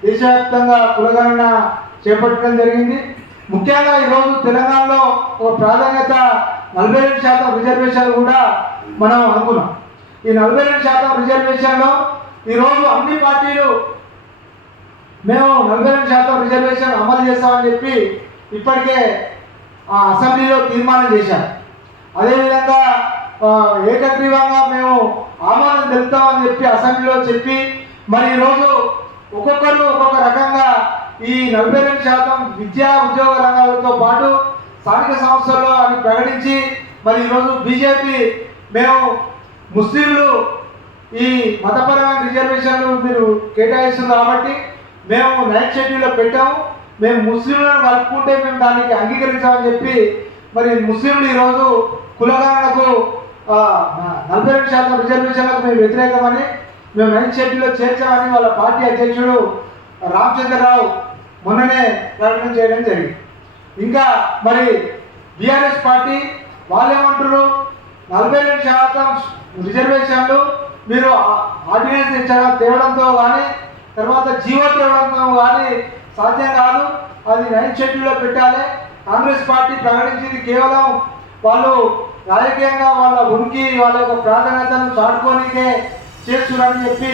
దేశవ్యాప్తంగా కులగణన చేపట్టడం జరిగింది. ముఖ్యంగా ఈరోజు తెలంగాణలో ఒక ప్రాధాన్యత 42% రిజర్వేషన్లు కూడా మనం అనుకున్నాం. ఈ 42% రిజర్వేషన్లో ఈరోజు అన్ని పార్టీలు మేము 42% రిజర్వేషన్ అమలు చేస్తామని చెప్పి ఇప్పటికే అసెంబ్లీలో తీర్మానం చేశారు. అదేవిధంగా ఏకగ్రీవంగా మేము ఆమోదం తెలుపుతామని చెప్పి అసెంబ్లీలో చెప్పి మరి ఈరోజు ఒక్కొక్కరు ఒక్కొక్క రకంగా ఈ 42% విద్యా ఉద్యోగ రంగాలతో పాటు స్థానిక సంస్థల్లో అని ప్రకటించి మరి ఈరోజు బీజేపీ మేము ముస్లింలు ఈ మతపరమైన రిజర్వేషన్లు మీరు కేటాయిస్తుంది కాబట్టి మేము 9th షెడ్యూల్లో పెట్టాము, మేము ముస్లింలను కలుపుకుంటే మేము దానికి అంగీకరించామని చెప్పి మరి ముస్లింలు ఈరోజు కులగణనకు 42% రిజర్వేషన్లకు మేము వ్యతిరేకమని మేము 9th షెడ్యూల్లో చేర్చామని వాళ్ళ పార్టీ అధ్యక్షుడు రామచంద్రరావు మొన్ననే ప్రకటన చేయడం జరిగింది. ఇంకా మరి బీఆర్ఎస్ పార్టీ వాళ్ళు ఏమంటారు, 42% రిజర్వేషన్లు మీరు ఆర్డినెన్స్ తేవడంతో కానీ తర్వాత జీవో తేవడంతో కానీ సాధ్యం కాదు, అది 9th షెడ్యూల్లో పెట్టాలి. కాంగ్రెస్ పార్టీ ప్రకటించింది కేవలం వాళ్ళు రాజకీయంగా వాళ్ళ ఉనికి వాళ్ళ యొక్క ప్రాధాన్యతను చాటుకోనికే చేస్తున్నారని చెప్పి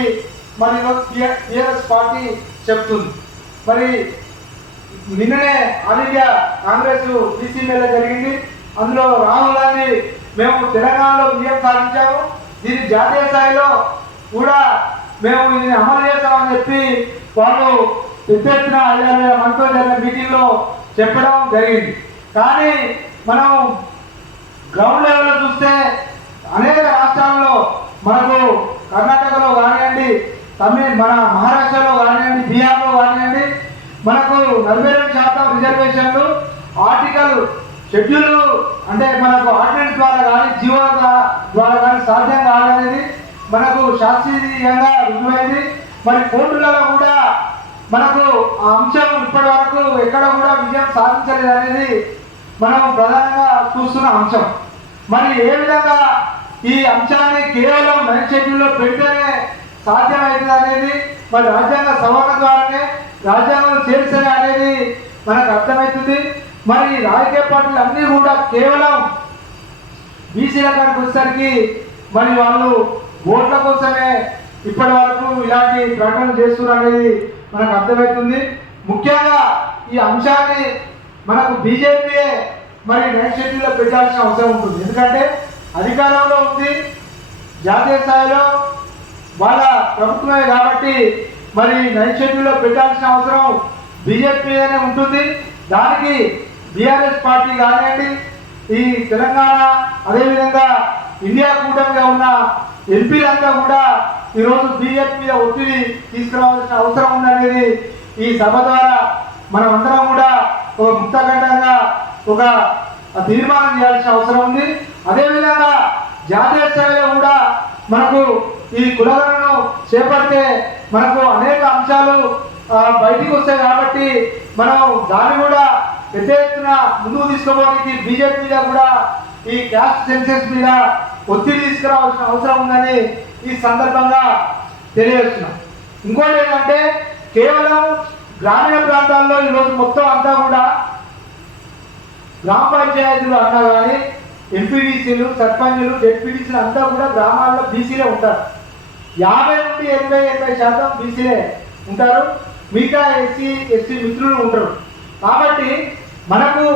మరి టీఆర్ఎస్ పార్టీ చెప్తుంది. మరి నిన్ననే all India Congress BC Mela జరిగింది. అందులో రాహుల్ గాంధీ మేము తెలంగాణలో విజయం సాధించాము, దీన్ని జాతీయ స్థాయిలో కూడా మేము దీన్ని అమలు చేస్తామని చెప్పి వాళ్ళు పెద్ద ఎత్తున 5,000 మందితో జరిగిన మీటింగ్లో చెప్పడం జరిగింది. కానీ మనం గ్రౌండ్ లెవెల్లో చూస్తే అనేక రాష్ట్రాల్లో మనకు కర్ణాటకలో కానివ్వండి, మన మహారాష్ట్రలో కానివ్వండి, బీహార్లో కానివ్వండి మనకు 42% రిజర్వేషన్లు ఆర్టికల్ షెడ్యూల్ అంటే మనకు ఆర్డినెన్స్ ద్వారా కానీ జీవో ద్వారా కానీ సాధ్యం కాదనేది మనకు శాస్త్రీయంగా రుజువైంది. మరి కోర్టులలో కూడా మనకు ఆ అంశం ఇప్పటి వరకు ఎక్కడ కూడా విజయం సాధించలేదు అనేది మనం ప్రధానంగా చూస్తున్న అంశం. మరి ఏ విధంగా ఈ అంశాన్ని కేవలం 9th షెడ్యూల్లో పెడితేనే సాధ్యమవుతుంది అనేది మరి రాజ్యాంగ సవరణ ద్వారానే రాజ్యాంగం చేర్చని అనేది మనకు అర్థమవుతుంది. మరి రాజకీయ పార్టీలు అన్నీ కూడా కేవలం బీసీల కాడికి వచ్చేసరికి మరి వాళ్ళు ఓట్ల కోసమే ఇప్పటి వరకు ఇలాంటి ప్రకటనలు చేస్తున్నారు అనేది మనకు అర్థమవుతుంది. ముఖ్యంగా ఈ అంశాన్ని మనకు బీజేపీయే మరి 9th షెడ్యూల్లో పెట్టాల్సిన అవసరం ఉంటుంది. ఎందుకంటే అధికారంలో ఉంది, జాతీయ స్థాయిలో వాళ్ళ ప్రభుత్వమే కాబట్టి మరి 9th షెడ్యూల్లో పెట్టాల్సిన అవసరం బీజేపీనే ఉంటుంది. దానికి బీఆర్ఎస్ పార్టీ కానివ్వండి, ఈ తెలంగాణ అదేవిధంగా ఇండియా కూటమిగా ఉన్న ఎంపీలంతా కూడా ఈరోజు బీజేపీ మీద ఒత్తిడి తీసుకురావాల్సిన అవసరం ఉందనేది ఈ సభ ద్వారా మనం అందరం కూడా ఒక ముక్తఖండంగా ఒక తీర్మానం చేయాల్సిన అవసరం ఉంది. అదేవిధంగా జాతీయ స్థాయిలో కూడా మనకు ఈ కులగణను చేపడితే మనకు అనేక అంశాలు బయటికి వస్తాయి కాబట్టి మనం దాన్ని కూడా పెద్ద ఎత్తున ముందుకు తీసుకోవడానికి బీజేపీ మీద కూడా ఈ క్యాస్ట్ సెన్సెస్ మీద ఒత్తిడి తీసుకురావాల్సిన అవసరం ఉందని ఈ సందర్భంగా తెలియజేస్తున్నాం. ఇంకోటి ఏంటంటే కేవలం గ్రామీణ ప్రాంతాల్లో ఈరోజు మొత్తం అంతా కూడా గ్రామ పంచాయతీలు అన్నా కానీ ఎంపీడీసీలు, సర్పంచులు, జెడ్పీడీసీలు అంతా కూడా గ్రామాల్లో బీసీలే ఉంటారు. 50 నుండి 80% బీసీలే ఉంటారు, మిగతా ఎస్సీ ఎస్టీ మిత్రులు ఉంటారు. కాబట్టి మనకు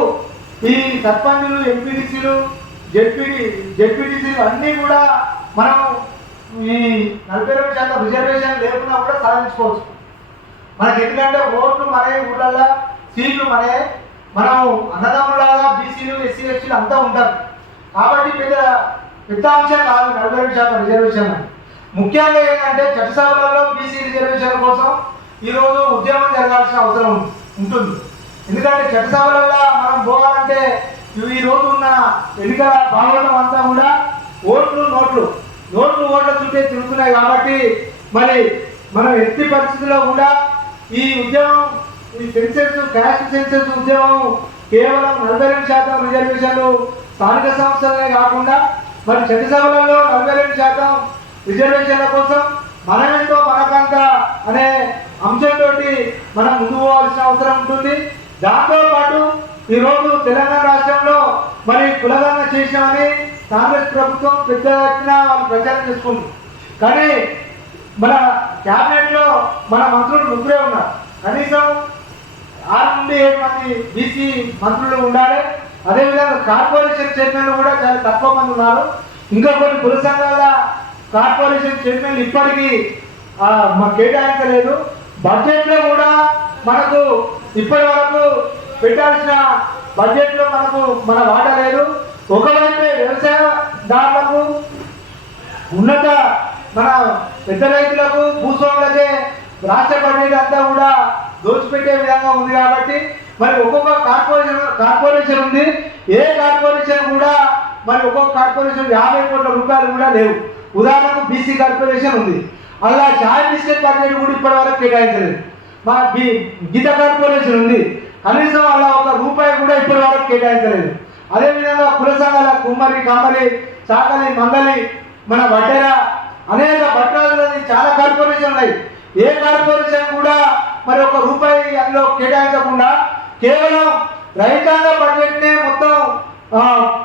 ఈ సర్పంచులు, ఎంపీడీసీలు, జెడ్పీడీసీలు అన్నీ కూడా మనం ఈ 42% రిజర్వేషన్ లేకుండా కూడా సాధించుకోవచ్చు. మనకి ఎందుకంటే ఓట్లు మనే, ఊళ్ళల్లో సీట్లు మనే, మనం అన్నదమ్ములాగా బీసీలు, ఎస్సీ ఎస్టీలు అంతా ఉంటారు. కాబట్టి పెద్ద అంశం కాదు 42% రిజర్వేషన్. ముఖ్యంగా ఏంటంటే చట్టసభలలో బీసీ రిజర్వేషన్ కోసం ఈరోజు ఉద్యమం జరగాల్సిన అవసరం ఉంటుంది. ఎందుకంటే చట్టసభలలో మనం పోవాలంటే ఈరోజు ఉన్న ఎన్నికల భాగవతం అంతా కూడా ఓట్లు ఓట్ల చుట్టే తిరుగుతున్నాయి. కాబట్టి మరి మనం ఎట్టి పరిస్థితుల్లో కూడా ఈ ఉద్యమం, ఈ సెన్సెస్, క్యాస్ట్ సెన్సెస్ ఉద్యమం కేవలం 42% రిజర్వేషన్లు స్థానిక సంస్థలనే కాకుండా మరి చట్టసభలలో 42% రిజర్వేషన్ల కోసం మనమెంతో మనకంత అనే అంశంతో మనం ముందుకు పోవాల్సిన అవసరం ఉంటుంది. దాంతోపాటు ఈరోజు తెలంగాణ రాష్ట్రంలో మరి కులగణన చేసినామని కాంగ్రెస్ ప్రభుత్వం పెద్ద ఎత్తున వాళ్ళు ప్రచారం చేసుకుంది. కానీ మన క్యాబినెట్లో మన మంత్రులు ముగ్గురే ఉన్నారు. కనీసం 6 నుండి 7 మంది బీసీ మంత్రులు ఉండాలి. అదేవిధంగా కార్పొరేషన్ చైర్మన్లు కూడా చాలా తక్కువ మంది ఉన్నారు. ఇంకా కొన్ని కుల సంఘాల కార్పొరేషన్ చైర్మన్లు ఇప్పటికీ మాకు కేటాయించలేదు. బడ్జెట్లో కూడా మనకు ఇప్పటి వరకు పెట్టాల్సిన బడ్జెట్లో మన వాటా లేదు. ఒకవైపు వ్యవసాయదారులకు ఉన్నత మన పెద్ద రైతులకు భూస్వాములకే రాష్ట్ర బడ్జెట్ అంతా కూడా దోచిపెట్టే విధంగా ఉంది. కాబట్టి మరి ఒక్కొక్క కార్పొరేషన్ ఉంది. ఏ కార్పొరేషన్ కూడా మరి ఒక్కొక్క కార్పొరేషన్ 50 కోట్ల రూపాయలు కూడా లేవు. ఉదాహరణకు బీసీ కార్పొరేషన్ ఉంది, అలా చాయ్ బిస్కెట్ బడ్జెట్ కూడా ఇప్పటి వరకు కేటాయించలేదు. మా గీత కార్పొరేషన్ ఉంది, కనీసం అలా 1 రూపాయి కూడా ఇప్పటి వరకు కేటాయించలేదు. అదేవిధంగా కుల సంఘాల కుమ్మరి, కమ్మరి, చాకలి, మందలి, మన వడ్డెర అనేక పట్టణాలని చాలా కార్పొరేషన్ ఉన్నాయి. ఏ కార్పొరేషన్ కూడా మరి 1 రూపాయి అందులో కేటాయించకుండా కేవలం రైతాంగ బడ్జెట్నే మొత్తం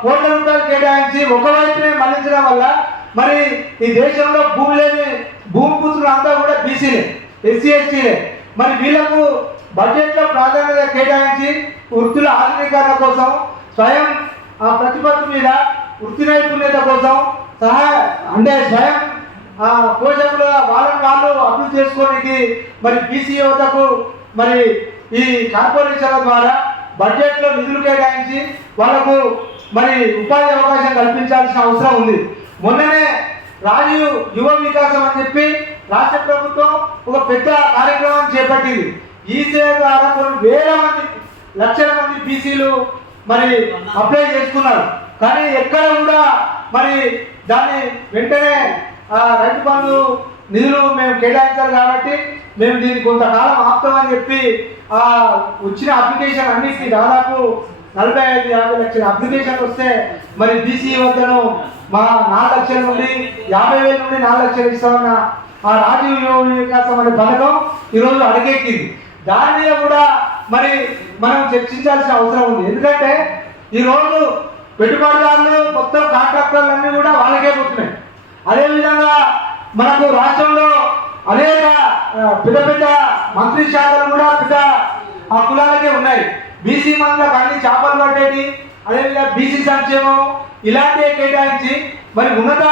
కోట్ల రూపాయలు కేటాయించి ఒకవైపునే మళ్లించడం వల్ల మరి ఈ దేశంలో భూమి పుత్రులు అంతా కూడా బీసీలే, ఎస్సీ ఎస్టీలే. మరి వీళ్ళకు బడ్జెట్లో ప్రాధాన్యత కేటాయించి వృత్తుల ఆధునీకరణ కోసం, స్వయం ప్రతిపత్తి మీద వృత్తి నైపుణ్యత కోసం స్వయం పోషకులు వాళ్ళు అభివృద్ధి చేసుకోవడానికి మరి బీసీ యువతకు మరి ఈ కార్పొరేషన్ల ద్వారా బడ్జెట్లో నిధులు కేటాయించి వాళ్ళకు మరి ఉపాధి అవకాశం కల్పించాల్సిన అవసరం ఉంది. మొన్ననే రాజీవ్ యువ వికాసం అని చెప్పి రాష్ట్ర ప్రభుత్వం ఒక పెద్ద కార్యక్రమం చేపట్టింది. ఈ సేవ ద్వారా కొన్ని వేల మంది, లక్షల మంది బీసీలు మరి అప్లై చేసుకున్నారు. కానీ ఎక్కడ కూడా మరి దాన్ని వెంటనే రైతు బంధు నిధులు మేము కేటాయించాలి కాబట్టి మేము దీన్ని కొంతకాలం ఆపుతామని చెప్పి వచ్చిన అప్లికేషన్ అన్నిటికీ దాదాపు 45-50 లక్షల అప్లికేషన్ వస్తే మరి బీసీ వద్దను మా 4 లక్షల నుండి 50,000 నుండి 4 లక్షలు ఇస్తామన్న రాజీవ్ యువ వికాసం అనే పథకం ఈరోజు అడుగెక్కింది. దాని మీద కూడా మరి మనం చర్చించాల్సిన అవసరం ఉంది. ఎందుకంటే ఈరోజు పెట్టుబడిదారులు మొత్తం కాంట్రాక్టర్లు అన్నీ కూడా వాళ్ళకే పోతున్నాయి. అదేవిధంగా మనకు రాష్ట్రంలో అనేక పెద్ద మంత్రి శాఖలు కూడా పెద్ద కులాలకే ఉన్నాయి. బీసీ మందులకు అన్ని చేపలు పట్టేటి, అదేవిధంగా బీసీ సంక్షేమం ఇలాంటివి కేటాయించి మరి ఉన్నత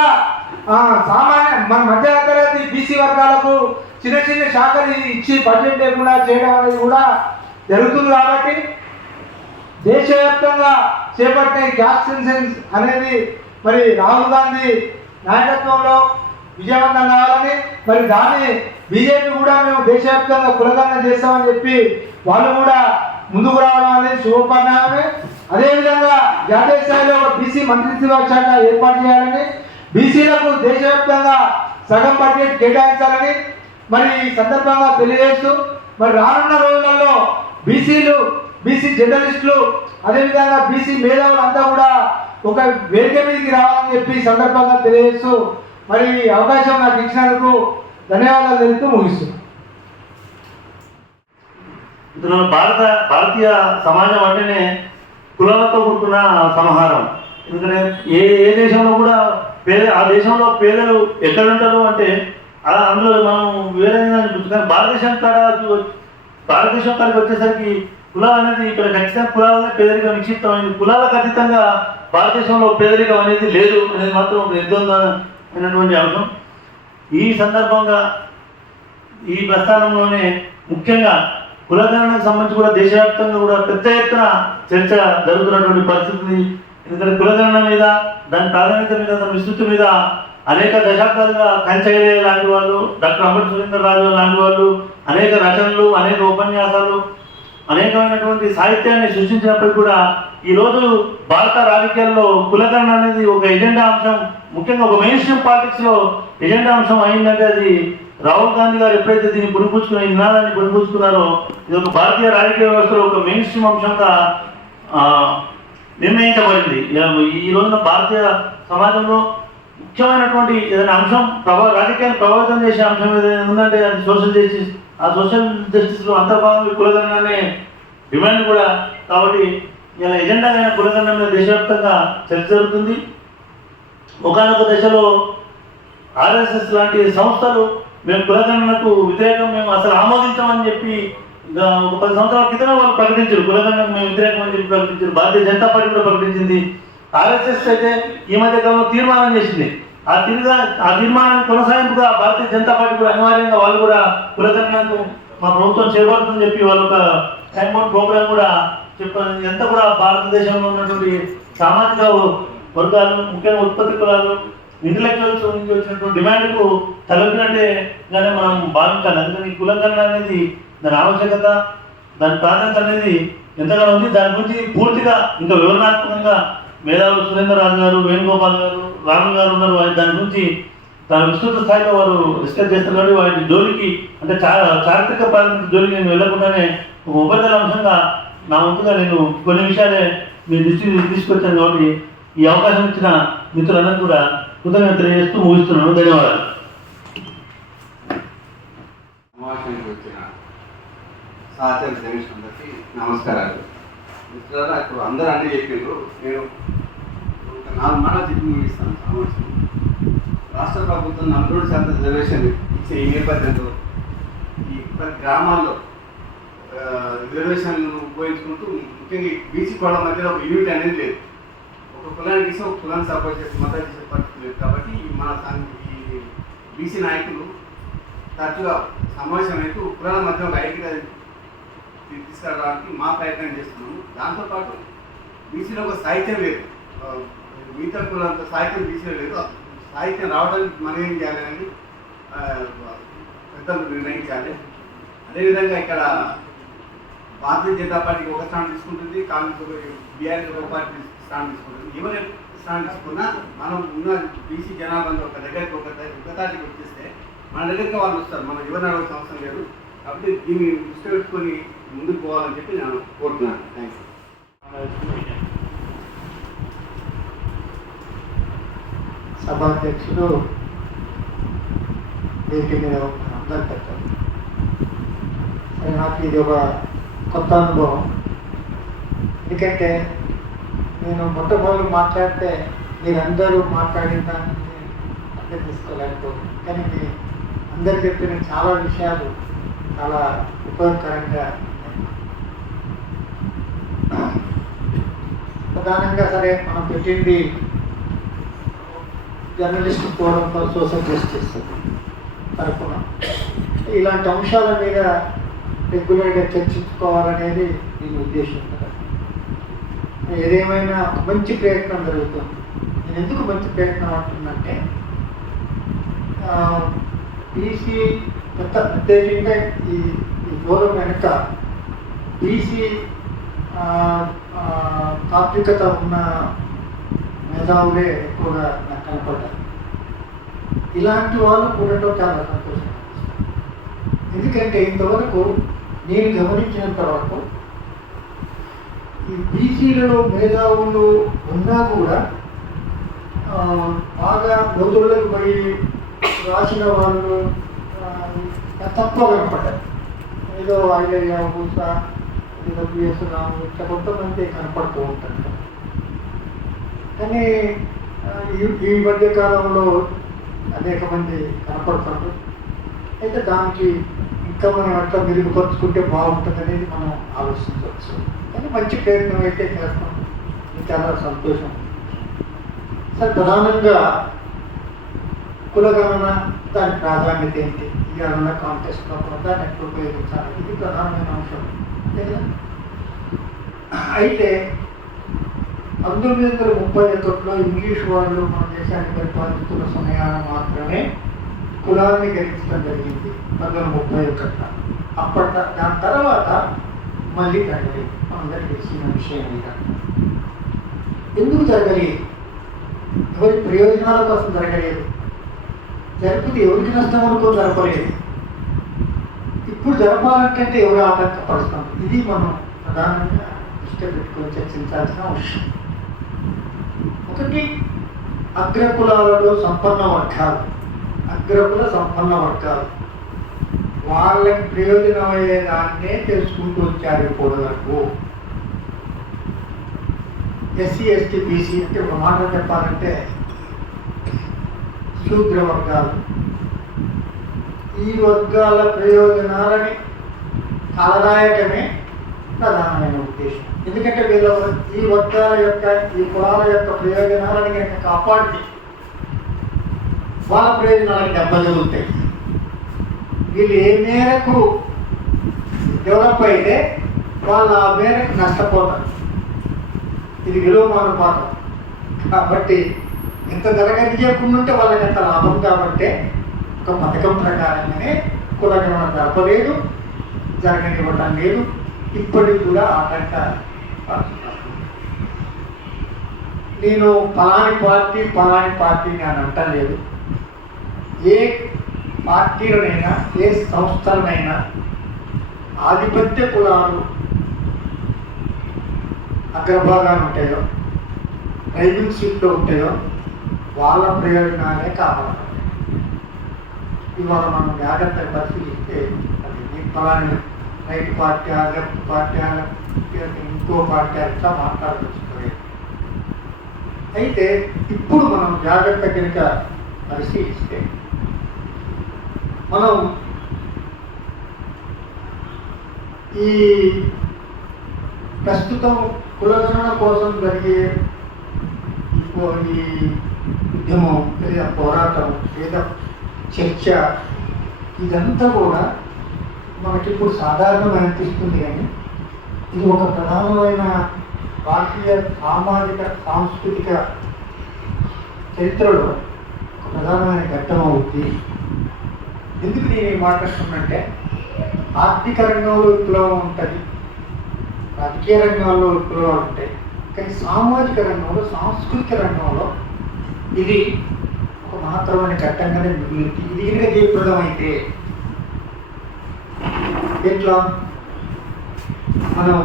సామాన్య మన మధ్యతరగతి బీసీ వర్గాలకు చిన్న చిన్న శాఖలు ఇచ్చి బడ్జెట్ లేకుండా చేయడం అనేది కూడా జరుగుతుంది. కాబట్టి దేశవ్యాప్తంగా చేపట్టిన క్యాస్ట్ సెన్సస్ అనేది మరి రాహుల్ గాంధీ నాయకత్వంలో విజయవంతం కావాలని, మరి దాన్ని బీజేపీ కూడా మేము దేశవ్యాప్తంగా కులగణన చేస్తామని చెప్పి వాళ్ళు కూడా ముందుకు రావడం అనేది శుభపరిణామమే. అదేవిధంగా జాతీయ స్థాయిలో ఒక బీసీ మంత్రిత్వ శాఖ ఏర్పాటు చేయాలని, బీసీలకు దేశవ్యాప్తంగా సగం బడ్జెట్ కేటాయించాలని మరి ఈ సందర్భంగా తెలియజేస్తూ మరి రానున్న రోజులలో బీసీ జర్నలిస్టులు అదేవిధంగా బీసీ మేధావులు అంతా కూడా ఒక వేదిక మీదకి రావాలని చెప్పి సందర్భంగా తెలియజేస్తూ మరి అవకాశం నాకు ఇచ్చినందుకు ధన్యవాదాలు తెలుపుతూ ముగిస్తున్నాను. భారతీయ సమాజం అంటేనే కులాలతో కూడుకున్న సమాహారం. ఎందుకంటే ఏ దేశంలో కూడా ఆ దేశంలో పేదలు ఎక్కడ ఉంటారు అంటే అందులో మనం వేరే కానీ భారతదేశం కాడికి వచ్చేసరికి కులాలు అనేది ఇక్కడ ఖచ్చితంగా కులాలనే పేదరికం నిక్షిప్తమైంది. కులాలకు అతీతంగా భారతదేశంలో పేదరికం అనేది లేదు అనేది మాత్రం ఒక నిర్ద్వందమైనటువంటి అంశం. ఈ సందర్భంగా ఈ ప్రస్థానంలోనే ముఖ్యంగా కులగణనకు సంబంధించి కూడా దేశవ్యాప్తంగా కూడా పెద్ద ఎత్తున చర్చ జరుగుతున్నటువంటి పరిస్థితి. ఎందుకంటే కులగణన మీద, దాని ప్రాధాన్యత మీద, దాని విస్తృతి మీద అనేక దశాబ్దాలుగా కంచయ్య లాంటి వాళ్ళు, డాక్టర్ అంబటి సురేంద్రరాజు లాంటి వాళ్ళు అనేక రచనలు, అనేక ఉపన్యాసాలు, అనేకమైనటువంటి సాహిత్యాన్ని సృష్టించినప్పటికీ కూడా ఈరోజు భారత రాజకీయాల్లో కులగణన అనేది ఒక ఎజెండా అంశం, ముఖ్యంగా ఒక మెయిన్ స్ట్రీమ్ పాలిటిక్స్లో ఎజెండా అంశం అయిందంటే అది రాహుల్ గాంధీ గారు ఎప్పుడైతే దీన్ని పుణిపుచ్చుకున్న ఈ నినాదాన్ని పుణిపుచ్చుకున్నారో ఇది ఒక భారతీయ రాజకీయ వ్యవస్థలో ఒక మెయిన్ స్ట్రీమ్ అంశంగా నిర్ణయించబడింది. ఈ రోజున భారతీయ సమాజంలో ముఖ్యమైనటువంటి ఏదైనా అంశం రాజకీయాన్ని ప్రభావితం చేసే అంశం ఏదైనా ఉందంటే అది సోషల్ జస్టిస్ ఆ సోషల్ జస్టిస్లో అంతర్భాగం కులగణన అనే డిమాండ్ కూడా. కాబట్టి ఇలా ఎజెండా అయిన కులగణన మీద దేశవ్యాప్తంగా చర్చ జరుగుతుంది. ఒకనొక దశలో ఆర్ఎస్ఎస్ లాంటి సంస్థలు మేము కులగణనకు వ్యతిరేకం, మేము అసలు ఆమోదించమని చెప్పి ఒక 10 సంవత్సరాల క్రితమే వాళ్ళు ప్రకటించారు. కులగణనకు మేము వ్యతిరేకం అని చెప్పి ప్రకటించారు. భారతీయ జనతా పార్టీ కూడా ప్రకటించింది. ఆర్ఎస్ఎస్ అయితే ఈ మధ్య కాలంలో తీర్మానం చేసింది. ఆ తీర్మానాన్ని కొనసాగింపుగా భారతీయ జనతా పార్టీ కూడా అనివార్యంగా వాళ్ళు కూడా కులగణనకు మా ప్రభుత్వం చేపడుతుందని చెప్పి వాళ్ళు ఒక టైం బౌండ్ ప్రోగ్రామ్ కూడా చెప్పారు. ఇదంతా కూడా భారతదేశంలో ఉన్నటువంటి సామాజిక వర్గాలు, ముఖ్యంగా ఉత్పత్తి కులాలు, ఇంటలెక్చువల్స్ నుంచి వచ్చినటువంటి డిమాండ్కు తలపినట్టుగానే మనం భావించాలి. అందుకని ఈ కులగణన అనేది దాని ఆవశ్యకత, దాని ప్రాధాన్యత అనేది ఎంతగానో ఉంది. దాని గురించి పూర్తిగా ఇంకా వివరణాత్మకంగా మేధావులు సురేంద్ర రాజు గారు, వేణుగోపాల్ గారు, రాములు గారు ఉన్నారు. దాని గురించి చాలా విస్తృత స్థాయిలో వారు డిస్కస్ చేస్తారు. కాబట్టి వాటి జోలికి అంటే చారిత్రక ప్రాధాన్యత జోలికి నేను వెళ్ళకుండానే ఒక ఉపరితల అంశంగా నా వంతుగా నేను కొన్ని విషయాలే మీ దృష్టికి తీసుకొచ్చాను. కాబట్టి ఈ అవకాశం ఇచ్చిన మిత్రులందరూ కూడా కృతజ్ఞత తెలియజేస్తూ ముగిస్తున్నాను. ధన్యవాదాలు. సమావేశానికి వచ్చిన సహచర జర్నలిస్ట్ అందరికీ నమస్కారాలు. మిత్రులారా, ఇప్పుడు అందరూ అన్నీ చెప్పిండ్రు. నేను ఒక 4 మాటలు చెప్పి ముగిస్తాను సమావేశం. రాష్ట్ర ప్రభుత్వం 47% రిజర్వేషన్ ఇచ్చే ఈ నేపథ్యంలో ఈ ప్రతి గ్రామాల్లో రిజర్వేషన్లు ఉపయోగించుకుంటూ ముఖ్యంగా బీసీ కులాల మధ్యలో ఒక యూనిట్ అనేది లేదు. ఒక కులానికి ఇస్తే ఒక కులాన్ని సపోర్ట్ చేసి మద్దతు చేసే పరిస్థితి లేదు. కాబట్టి ఈ బీసీ నాయకులు తరచుగా సమావేశం అయితే కులాల మధ్య ఒక ఐక్యత తీసుకురావడానికి మా ప్రయత్నం చేస్తున్నాము. దాంతోపాటు బీసీలో ఒక సాహిత్యం లేదు, మిగతా కులంత సాహిత్యం బీసీలో లేదు. సాహిత్యం రావడానికి మనం ఏం చేయాలని పెద్దలు నిర్ణయించాలి. అదేవిధంగా ఇక్కడ భారతీయ జనతా పార్టీకి ఒక స్థానం తీసుకుంటుంది, కాంగ్రెస్ బీఆర్ఎస్ ఒక పార్టీ స్థానం తీసుకుంటుంది. ఎవరు స్థానం తీసుకున్నా మనం ఉన్న బీసీ జనాభాలో ఒక దగ్గరికి ఒక తాటికి వచ్చేస్తే మన దగ్గరికి వాళ్ళు వస్తారు. మనం ఎవరిని అడగాల్సిన అవసరం లేదు. కాబట్టి దీన్ని దృష్టి పెట్టుకొని ముందుకు పోవాలని చెప్పి నేను కోరుతున్నాను. థ్యాంక్స్. సభాధ్యక్షుడు వేదిక మీద అందరు పెట్టారు. సరే, నాకు ఇది ఒక కొత్త అనుభవం. ఎందుకంటే నేను మొట్టమొదటి మాట్లాడితే మీరందరూ మాట్లాడిన దాన్ని అర్థం చేసుకోలేకపోతుంది. కానీ మీ అందరు చెప్పిన చాలా విషయాలు చాలా ఉపయోగకరంగా ప్రధానంగా సరే మనం పెట్టింది journalist forum for social justice తరఫున ఇలాంటి అంశాల మీద రెగ్యులర్గా చర్చించుకోవాలనేది దీని ఉద్దేశం కదా. ఏదేమైనా మంచి ప్రయత్నం జరుగుతుంది. నేను ఎందుకు మంచి ప్రయత్నం అంటున్నంటే బీసీ ప్రత్యేకంగా ఈ ఫోరం వెనుక బీసీ తాత్వికత ఉన్న మేధావులే ఎక్కువగా నాకు కనపడ్డారు. ఇలాంటి వాళ్ళు కూడటం చాలా సంతోషం. ఎందుకంటే ఇంతవరకు నేను గమనించినంత వరకు ఈ బీసీలలో మేధావులు ఉన్నా కూడా బాగా లోతులకు పోయి రాసిన వాళ్ళు తక్కువ కనపడ్డారు. ఏదో ఐలయ్య ఊస, ఏదో బిఎస్ రాము, ఇట్లా కొంతమంది కనపడుతూ ఉంటారు. కానీ ఈ మధ్య కాలంలో అనేక మంది కనపడుతున్నారు. అయితే దానికి ఇంకా మనం అట్లా మెరుగుపరుచుకుంటే బాగుంటుంది అనేది మనం ఆలోచించవచ్చు. కానీ మంచి ప్రయత్నం అయితే చేస్తాం, చాలా సంతోషం. సరే, ప్రధానంగా కులగణన దాని ప్రాధాన్యత ఏంటి, ఇవాళ కాంటెస్ట్లో దాన్ని ఎప్పుడు ఉపయోగించాలి, ఇది ప్రధానమైన అంశం. అయితే 1931లో ఇంగ్లీష్ వాళ్ళు మన దేశాన్ని పరిపాలిస్తున్న సమయాన మాత్రమే కులాన్ని గెలించడం జరిగింది 1931. దాని తర్వాత మళ్ళీ జరగలేదు. అందరికీ తెలిసిన విషయం మీద ఎందుకు జరగలేదు, ఎవరి ప్రయోజనాల కోసం జరగలేదు, జరిపితే ఎవరికి నష్టం అనుకో జరపలేదు. ఇప్పుడు జరపాలంటే ఎవరు ఆటంకపరుస్తాం, ఇది మనం ప్రధానంగా దృష్టి పెట్టుకొని చర్చించాల్సిన అవసరం. ఒకటి, అగ్రకులాలలో సంపన్న వర్గాలు వాళ్ళకి ప్రయోజనమయ్యేదాన్నే తెలుసుకుంటూ వచ్చారు ఇప్పుడు వరకు. ఎస్సీ ఎస్టీ బీసీ అంటే ఒక మాట చెప్పాలంటే శూద్ర వర్గాలు. ఈ వర్గాల ప్రయోజనాలని కాలదాయకమే ప్రధానమైన ఉద్దేశం. ఎందుకంటే ఈ వర్గాల యొక్క ఈ కులాల యొక్క ప్రయోజనాలని కనుక కాపాడితే వాళ్ళ ప్రయోజనాలకు దెబ్బతిరుగుతాయి. వీళ్ళు ఏ మేరకు డెవలప్ అయితే వాళ్ళు ఆ మేరకు నష్టపోతారు. ఇది విలోమానుపాతం. కాబట్టి ఇంత జరగనియకుంటే వాళ్ళకి ఎంత లాభం. కాబట్టి ఒక పథకం ప్రకారంగానే కులగణన జరపలేదు, జరగనివ్వటం లేదు. ఇప్పటికి కూడా ఆటంక. నేను పలాని పార్టీ అని అంటలేదు. ఏ పార్టీలనైనా ఏ సంస్థలనైనా ఆధిపత్య కులాలు అగ్రభాగాలు ఉంటాయో, డ్రైవింగ్ సీట్లో ఉంటాయో వాళ్ళ ప్రయోజనాలే కావాలి. ఇవాళ మనం జాగ్రత్తగా పరిశీలిస్తే అది ఫలాని రైట్ పార్టీ లెఫ్ట్ పార్టీ ఇంకో పార్టీ అట్లా మాట్లాడుతుంది. అయితే ఇప్పుడు మనం జాగ్రత్త కనుక పరిశీలిస్తే మనం ఈ ప్రస్తుతం కులగణన కోసం జరిగే ఈ ఉద్యమం లేదా పోరాటం లేదా చర్చ ఇదంతా కూడా మనకిప్పుడు సాధారణం అనిపిస్తుంది. కానీ ఇది ఒక ప్రధానమైన రాష్ట్రీయ సామాజిక సాంస్కృతిక చరిత్రలో ఒక ప్రధానమైన ఘట్టం అవుతుంది. ఎందుకు నేను ఏం మాట్లాడుతున్నంటే ఆర్థిక రంగంలో విప్లవం ఉంటుంది, రాజకీయ రంగాల్లో విప్లవాలు ఉంటాయి. కానీ సామాజిక రంగంలో సాంస్కృతిక రంగంలో ఇది ఒక మహత్తరమైన ఘట్టంగానే మిగులుతుంది. ఇది కనుక జయప్రదమైతే ఎట్లా మనం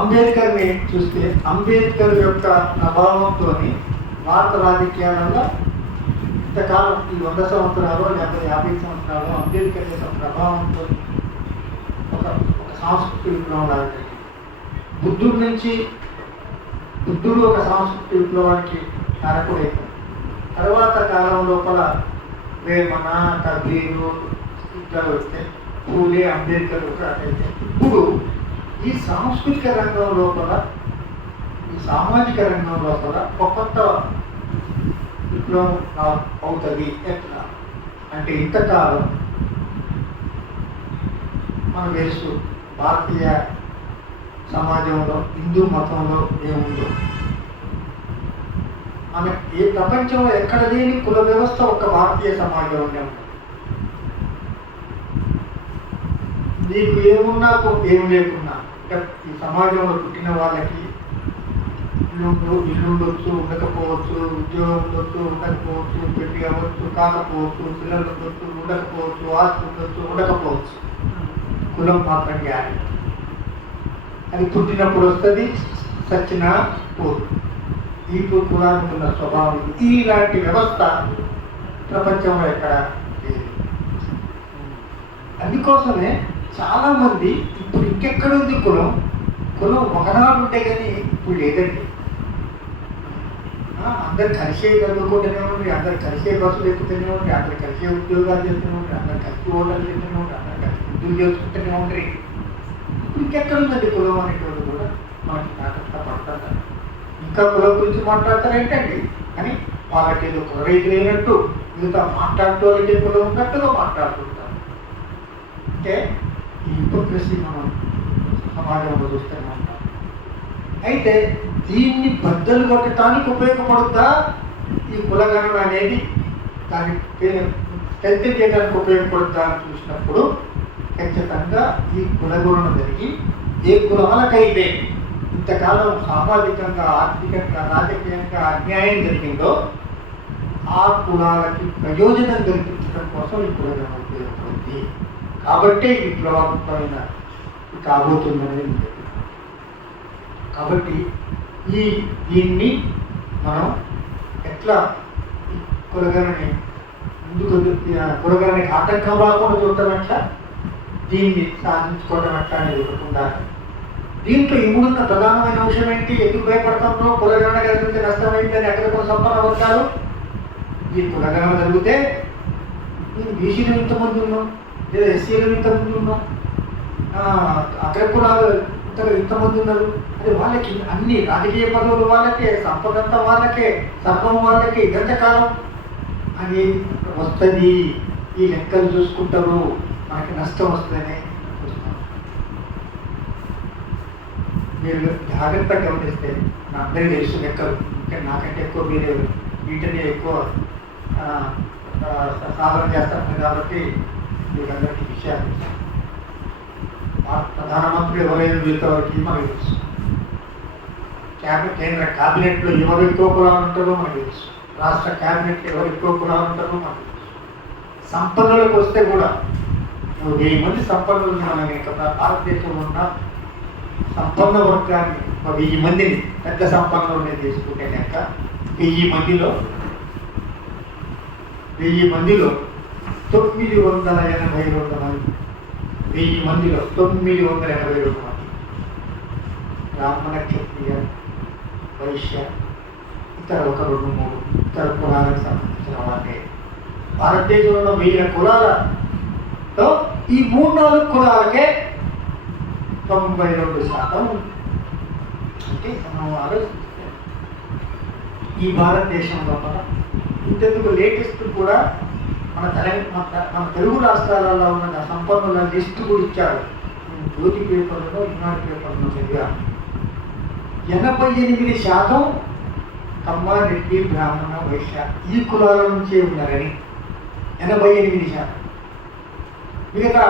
అంబేద్కర్ని చూస్తే అంబేద్కర్ యొక్క ప్రభావంతో భారత రాజకీయాలలో ఇంతకాలం ఈ 100 సంవత్సరాలు లేకపోతే 50 సంవత్సరాలు అంబేద్కర్ యొక్క ప్రభావంతో ఒక సాంస్కృతిక విప్లవం లాంటిది. బుద్ధుడు ఒక సాంస్కృతిక విప్లవానికి కారకుడైపోయింది. తర్వాత కాలం లోపల వేమన, కబీరు ఇట్లా వస్తే పూలే, అంబేద్కర్ అయితే ఇప్పుడు ఈ సాంస్కృతిక రంగం లోపల ఈ సామాజిక రంగం లోపల ఒక కొత్త విప్లవం అవుతుంది. ఎట్లా అంటే ఇంతకాలం మనకు తెలుసు భారతీయ సమాజంలో హిందూ మతంలో ఏముందో, మన ఏ ప్రపంచంలో ఎక్కడ లేని కుల వ్యవస్థ ఒక భారతీయ సమాజంలోనే ఉంది. నీకు ఏమున్నా ఏం లేకున్నా ఈ సమాజంలో పుట్టిన వాళ్ళకి ఇల్లు ఉండొచ్చు, ఉండకపోవచ్చు, ఉద్యోగం ఉండొచ్చు, ఉండకపోవచ్చు, పెళ్లి అవ్వచ్చు, కాకపోవచ్చు, పిల్లలు ఉండొచ్చు, ఉండకపోవచ్చు, ఆస్తి ఉండొచ్చు, ఉండకపోవచ్చు. కులం మాత్రం గ్యారెంటీ. అది పుట్టినప్పుడు వస్తుంది, చచ్చినా పోదు. ఈ కులానికి ఉన్న స్వభావం. ఇలాంటి వ్యవస్థ ప్రపంచంలో ఎక్కడ లేదు. అందుకోసమే చాలామంది ఇప్పుడు ఇంకెక్కడుంది కులం ఒకనాడు ఉంటే కానీ ఇప్పుడు లేదండి. అందరు కలిసే చదువుకుంటూనే ఉండి, అందరు కలిసే బస్సులు ఎక్కుతూనే ఉండి, అందరు కలిసే ఉద్యోగాలు చేస్తూనే ఉండి, అందరు కలిసి ఓటర్లు చేస్తూనే ఉండి, అందరు కలిసి ఉద్యోగం చేసుకుంటూనే ఉండి. ఇప్పుడు ఇంకెక్కడుందండి కులం అనేటువంటి కూడా మనకి నాటకత పడతారు. ఇంకా కులం గురించి మాట్లాడతారేంటండి అని వాళ్ళకి ఏదో కుల రైతు లేనట్టు మిగతా మాట్లాడుతూ వాళ్ళకి కులం ఉన్నట్టుగా మాట్లాడుతుంటారు. అంటే ఈ హిపోక్రసీ మనం సమాజంలో చూస్తూనే ఉంటాం. అయితే దీన్ని బద్దలు కొట్టడానికి ఉపయోగపడుద్దా ఈ కులగణన అనేది, దాన్ని టెన్త్ చేయడానికి ఉపయోగపడుద్దా అని చూసినప్పుడు ఖచ్చితంగా ఈ కులగణన జరిగి ఏ కులాలకైతే ఇంతకాలం సామాజికంగా, ఆర్థికంగా, రాజకీయంగా అన్యాయం జరిగిందో ఆ కులాలకి ప్రయోజనం కల్పించడం కోసం ఈ కులగణన ఉపయోగపడుతుంది. కాబట్టే ఈ విప్లవాత్మకమైన కాబోతుందనేది. కాబట్టి దీన్ని మనం ఎట్లా కులగణని ముందుకు కులగణానికి ఆటంకం రాకుండా చూడటం ఎట్లా, దీన్ని సాధించుకోవడం ఎట్లా అనేది ఒకటి ఉండాలి. దీంట్లో ఇప్పుడున్న ప్రధానమైన అంశం ఏంటి? ఎందుకు భయపడతామో? కులగణన కలిగితే నష్టమైందని ఎక్కడికో సంపన్న వర్గాలు. ఈ కులగణన జరిగితే నేను బీసీలు ఇంతమంది ఉన్నాం, లేదా ఎస్సీలు ఇంతమంది ఉన్నాం, అగ్రకులాలు ఇంతమంది ఉన్నారు. అది వాళ్ళకి అన్ని రాజకీయ పదవులు వాళ్ళకే, సంపదంతా వాళ్ళకే, సర్వం వాళ్ళకే, ఇదంత కాలం అని వస్తుంది. ఈ లెక్కలు చూసుకుంటారు, మనకి నష్టం వస్తుందని చూస్తాం. మీరు జాగ్రత్తగా గమనిస్తే అందరికీ తెలుసు లెక్కలు, నాకంటే ఎక్కువ మీరు వీటిని ఎక్కువ సాధన చేస్తారు కాబట్టి మీకు అందరికీ విషయాలు. ప్రధానమంత్రి ఎవరైనా వీళ్ళకి మనకు తెలుసు, కేంద్ర క్యాబినెట్లో ఎవరు ఎక్కువ కులాలు ఉంటారో మనకు తెలుసు, రాష్ట్ర క్యాబినెట్లో ఎవరు ఎక్కువ కులాలు ఉంటారో మనకు తెలుసు. సంపన్నులకు వస్తే కూడా 1000 మంది సంపన్నులు మనం ఇక్కడ భారతదేశంలో ఉన్న సంపన్న వర్గాన్ని 1000 మందిని పెద్ద సంపన్నులని తీసుకుంటే కనుక 1000 మందిలో 982 మంది, 1000 మందిలో 982 మంది బ్రాహ్మణ, క్షత్రియ, వైశ్య, ఇతర ఒక 2-3 ఇతర కులాలకు సంబంధించిన వాళ్ళే. భారతదేశంలో 1000 కులాలతో ఈ 3-4 కులాలకే 92% అంటే మనం ఆలోచిస్తే ఈ భారతదేశంలో ఇంతకు లేటెస్ట్ కూడా మన తెలుగు రాష్ట్రాలలో ఉన్న సంపన్నుల లిస్టు కూడా ఇచ్చారు. జ్యోతి పేపర్లో, ఈనాడు పేపర్లో చదివాను. 88% కమ్మ, రెడ్డి, బ్రాహ్మణ, వైశ్య ఈ కులాల నుంచే ఉన్నారని. 88%. మిగతా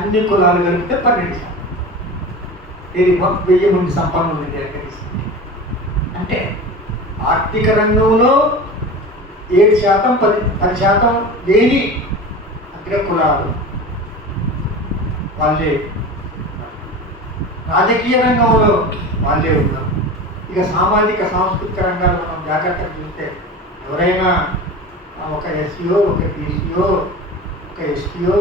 అన్ని కులాలు కలిపితే 12%. ఇది 1000 మంది సంపన్నులు తీసుకుంటే అంటే ఆర్థిక రంగంలో 7%, 10% లేని అగ్ర కులాలు వాళ్ళే, రాజకీయ రంగంలో వాళ్ళే ఉన్నారు. ఇక సామాజిక సాంస్కృతిక రంగాలు మనం జాగ్రత్తగా చూస్తే ఎవరైనా ఒక ఎస్సీఓ, ఒక బీసీఓ, ఒక ఎస్టీఓ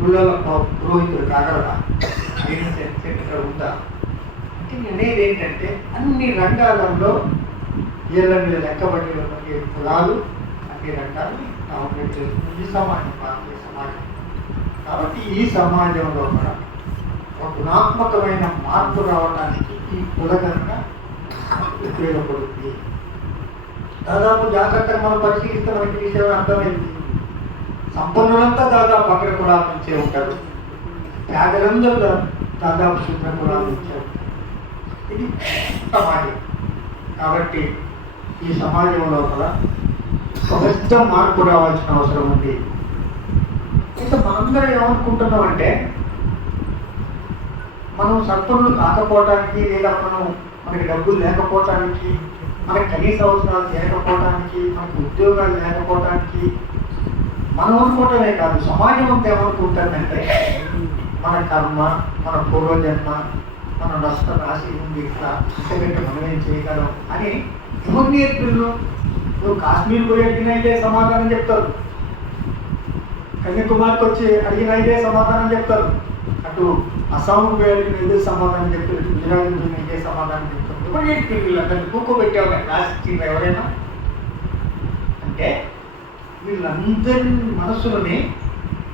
గుళ్ళలో పురోహితులు కాగలరా? సెక్రటరీ ఉందా? అంటే అనేది ఏంటంటే అన్ని రంగాలలో ఏళ్ళ మీద లెక్కబడి ఉన్న కులాలు అన్ని రంగాలు డామినేట్ చేస్తుంది ఈ సమాజం, భారతీయ సమాజం. కాబట్టి ఈ సమాజంలో కూడా ఒక గుణాత్మకమైన మార్పు రావడానికి ఈ కులగణన ఉపయోగపడుతుంది. దాదాపు జాగ్రత్తగా మనం పరిశీలిస్తే మనకి విషయం అర్థమైంది. సంపన్నులంతా దాదాపు అగ్ర కులాల నుంచే ఉంటారు, పేదలందరూ దాదాపు శుద్ర కులాల నుంచే ఉంటారు. ఇది సమాజం. కాబట్టి ఈ సమాజంలో కూడా ఒక పెద్ద మార్పు రావాల్సిన అవసరం ఉంది. అయితే మనందరం ఏమనుకుంటున్నామంటే మనం సంపన్నులు కాకపోవడానికి, లేదా మనకి డబ్బులు లేకపోవటానికి, మనకి కనీస అవసరాలు లేకపోవటానికి, మనకి ఉద్యోగాలు లేకపోవటానికి మనం అనుకోవటమే కాదు, సమాజం అంతా ఏమనుకుంటుందంటే మన కర్మ, మన పూర్వజన్మ, మన రాశి ఉంది, ఇట్లా ఇంతకంటే మనం ఏం చేయగలం అని ఎవరు నేర్పిల్లు? నువ్వు కాశ్మీర్ పోయి అడిగిన ఇదే సమాధానం చెప్తారు, కన్యాకుమారికి వచ్చి అడిగిన ఇదే సమాధానం చెప్తారు, అటు అస్సాంకు పోయి అడిగిన ఇదే సమాధానం చెప్తారు, గుజరాత్ పోయిన ఇదే సమాధానం చెప్తారు. ఎవరు నేర్పిల్లు? అతను కూకోబెట్టావు రాసిచ్చింది ఎవరైనా? అంటే వీళ్ళందరి మనసులని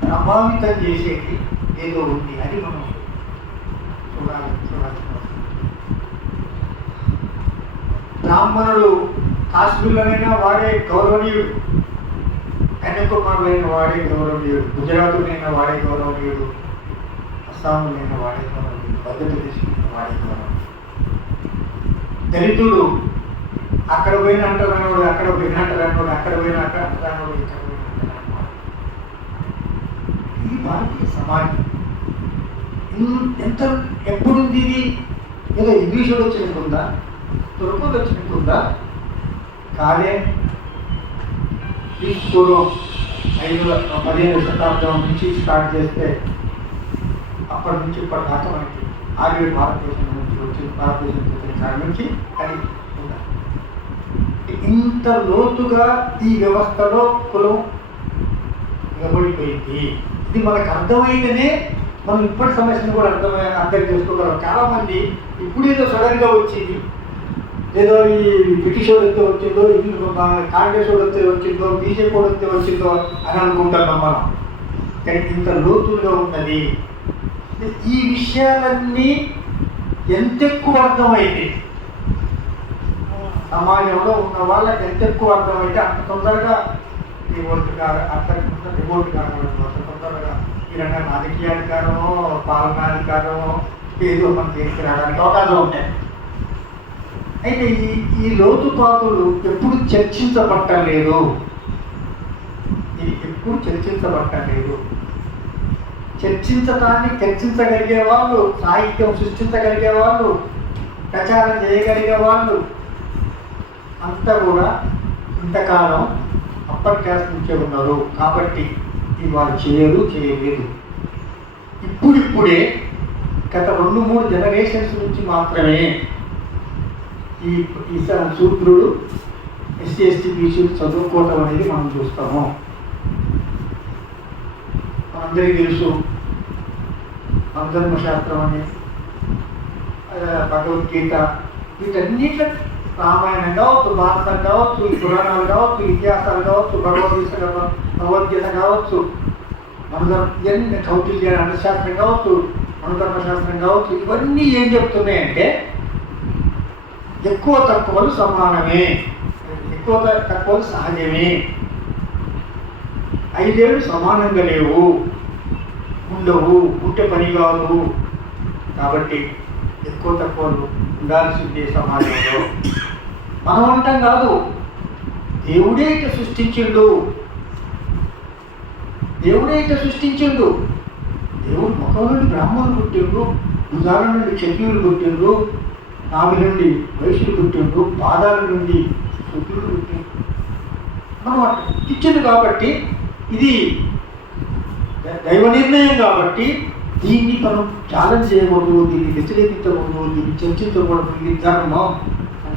ప్రభావితం చేసేది ఏదో ఉంది, అది మనం చూడాల్సిన అవసరం. బ్రాహ్మణుడు కాశ్మీర్లోనైనా వాడే గౌరవనీయుడు, కన్యాకుమారిలో వాడే గౌరవనీయుడు, గుజరాత్లోనైనా వాడే గౌరవనీయుడు, అస్సాంలోనైనా వాడే గౌరవనీయుడు, మధ్యప్రదేశ్లో వాడే గౌరవనీయుడు. దళితుడు అక్కడ పోయిన అంటారన్నాడు, అక్కడ పోయిన అంటారన్నాడు, అక్కడ పోయిన అంటారన్నాడు, ఇక్కడ పోయిన అంటారన్నాడు. ఇది భారతీయ సమాజం. ఎంత ఎప్పుడుంది ఇది? ఏదో ఇంగ్లీష్ వచ్చినట్టుందా, తుర్కు వచ్చినట్టుందా? కాదే. పూర్వం 15వ శతాబ్దం నుంచి స్టార్ట్ చేస్తే అప్పటి నుంచి ఇప్పటిదాకా మనకి ఆర్య భారతదేశం నుంచి వచ్చి భారతదేశం వచ్చిన కాడి నుంచి అది ఉందా? ఇంత లోతుగా ఈ వ్యవస్థలో కులం నిలబడిపోయింది. ఇది మనకు అర్థమైతేనే మనం ఇప్పటి సమస్యను కూడా అర్థం చేసుకోగలం. చాలామంది ఇప్పుడు ఏదో సడన్గా వచ్చింది, ఏదో ఈ బ్రిటిష్ వాడితే వచ్చిందో, కాంగ్రెస్ వాడితే వచ్చిందో, బీజేపీ వాడితే వచ్చిందో అని అనుకుంటున్నాం మనం. కానీ ఇంత లోతుగా ఉన్నది. ఈ విషయాలన్నీ ఎంత ఎక్కువ అర్థమైతే, సమాజంలో ఉన్న వాళ్ళకి ఎంత ఎక్కువ అర్థమైతే అంత తొందరగా రివోల్ట్ కాగలదు. అంత తొందరగా ఈ రకంగా రాజకీయాధికారమో పాలనాధికారమో ఏదో మనం తీసుకురావడానికి అవకాశం ఉంటాయి. అయితే ఈ లోతుపాతులు ఎప్పుడు చర్చించబట్టలేదు. ఇది ఎప్పుడు చర్చించబట్టలేదు. చర్చించగలిగే వాళ్ళు, సాహిత్యం సృష్టించగలిగే వాళ్ళు, ప్రచారం చేయగలిగే వాళ్ళు అంతా కూడా ఇంతకాలం అప్పర్ క్యాస్ట్ నుంచే ఉన్నారు. కాబట్టి ఇది వాళ్ళు చేయలేదు. ఇప్పుడిప్పుడే గత 2-3 జనరేషన్స్ నుంచి మాత్రమే ఈ శూద్రుడు ఎస్సీ ఎస్టీ బీసీలు చదువుకోవటం అనేది మనం చూస్తాము. మనందరికీ తెలుసు ధర్మశాస్త్రం అని, భగవద్గీత, వీటన్నిటి రామాయణం కావచ్చు, భారతం కావచ్చు, ఈ పురాణాలు కావచ్చు, ఇతిహాసాలు కావచ్చు, భగవద్గీత కావచ్చు, ఇవన్నీ కౌటిల్య అర్థశాస్త్రం కావచ్చు, అనుధర్మశాస్త్రం కావచ్చు, ఇవన్నీ ఏం చెప్తున్నాయంటే ఎక్కువ తక్కువలు సమానమే, ఎక్కువ తక్కువలు సహజమే, 5 ఏళ్ళు సమానంగా లేవు, ఉండవు, ఉంటే పని కాదు. కాబట్టి ఎక్కువ తక్కువలు ఉండాల్సిందే సమాజంలో. మనం అంటాం కాదు, దేవుడే ఇట్లా సృష్టించిండు. దేవుడు ముఖం నుండి బ్రాహ్మణులు పుట్టిండ్రు, భుజాల నుండి క్షత్రియులు పుట్టిండ్రు, నాభి నుండి వైశ్యులు పుట్టిండ్రు, పాదాల నుండి శూద్రులు పుట్టిండ్రు. మనం ఇచ్చింది కాబట్టి ఇది దైవ నిర్ణయం కాబట్టి దీన్ని మనం ఛాలెంజ్ చేయకూడదు, దీన్ని వ్యతిరేకించకూడదు, దీన్ని చర్చించకూడదు, ఇది ధర్మం అని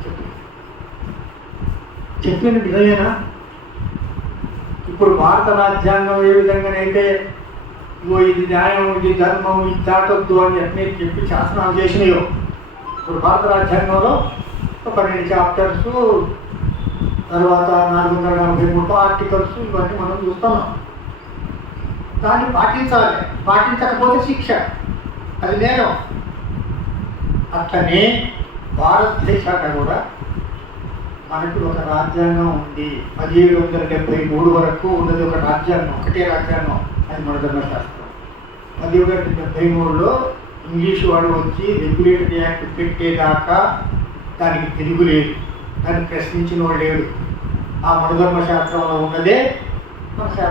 చెప్పిన నిజమేనా? ఇప్పుడు భారత రాజ్యాంగం ఏ విధంగానైతే ఇది న్యాయం, ఇది ధర్మం, ఇది దాటొద్దు అని చెప్పి శాసనాలు చేసినాయో, ఇప్పుడు భారత రాజ్యాంగంలో 12 చాప్టర్స్, తర్వాత 443 ఆర్టికల్స్, ఇవన్నీ మనం చూస్తున్నాం. దాన్ని పాటించాలి, పాటించకపోతే శిక్ష, అది నేరం. అట్లనే భారతదేశాన్ని కూడా మనకు ఒక రాజ్యాంగం ఉంది. 1773 వరకు ఉన్నది ఒక రాజ్యాంగం, ఒకటే రాజ్యాంగం, అది మన ధర్మశాస్త్రం. 1773లో ఇంగ్లీషు వాడు వచ్చి రెగ్యులేటరీ యాక్ట్ పెట్టేదాకా దానికి తిరుగులేదు, దాన్ని ప్రశ్నించిన వాడు లేడు. ఆ మనధర్మశాస్త్రంలో ఉన్నదే